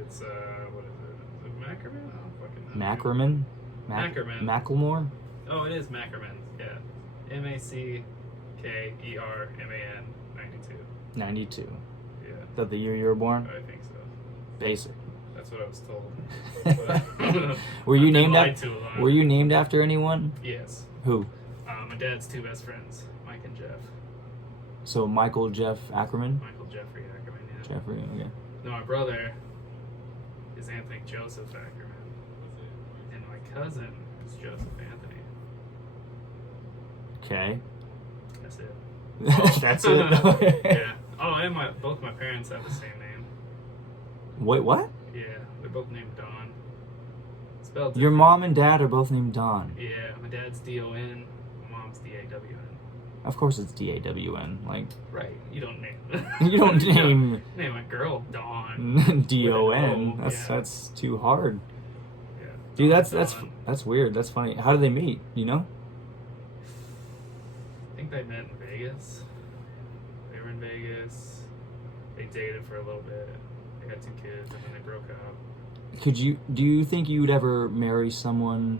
It's what is it? Is it Mackerman? I don't fucking know. Mackerman? Ackerman. Macklemore? Oh, it is Mackerman. Yeah, MacKerman 92. 92. Yeah, Is that the year you were born? I think so. Basic. That's what I was told. Were you I've been named lied after? to a lot. Were you named after anyone? Yes. Who? My dad's 2 best friends, Mike and Jeff. So Michael Jeff Ackerman? Michael Jeffrey Ackerman. Yeah. Jeffrey. Okay. No, my brother is Anthony Joseph Ackerman, and my cousin is Joseph Anthony. Okay. That's it. That's it. Yeah. Oh, and both my parents have the same name. Wait, what? Yeah, they're both named Don. Spelled Your different. mom and dad are both named Don. Yeah, my dad's D-O-N, my mom's D-A-W-N. Of course, it's D-A-W-N. Like Right. You don't name. you don't name name a girl Dawn. D-O-N. With an O, That's too hard, Yeah. dude. Dawn. That's weird. That's funny. How did they meet? You know? I think they met in Vegas. They were in Vegas. They dated for a little bit. They had 2 kids, and then they broke up. Do you think you would ever marry someone?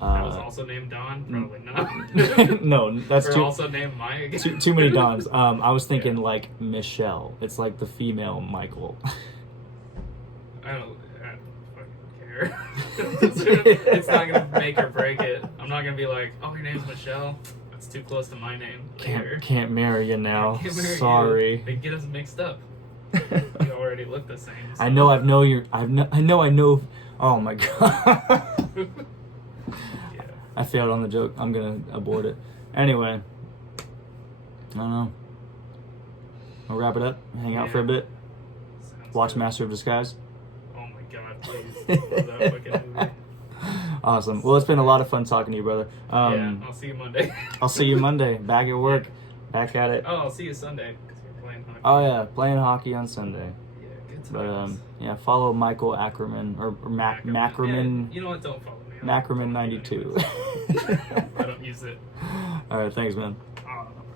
That was also named Don? Probably not. No, that's or too also named Mike. too many Dons. I was thinking Yeah. like Michelle. It's like the female Michael. I don't fucking care. It's not gonna make or break it. I'm not gonna be like, oh, your name's Michelle. That's too close to my name. Later. Can't marry you now. Can't marry you. Sorry. They get us mixed up. We already look the same. So. I know. I know. Oh my god. Yeah. I failed on the joke. I'm gonna abort it. Anyway, I don't know. We'll wrap it up. Hang out for a bit. Sounds Watch good. Master of Disguise. Oh my god, please. Love that fucking movie. Awesome. Well, it's been a lot of fun talking to you, brother. Yeah, I'll see you Monday. I'll see you Monday. Back at work. Back at it. Oh, I'll see you Sunday because you're playing hockey. Oh yeah, playing hockey on Sunday. Yeah, good times. But yeah, follow Michael Ackerman or Mackerman. Yeah, you know what? Don't follow me. Mackerman 92. I don't use it. All right, thanks, man.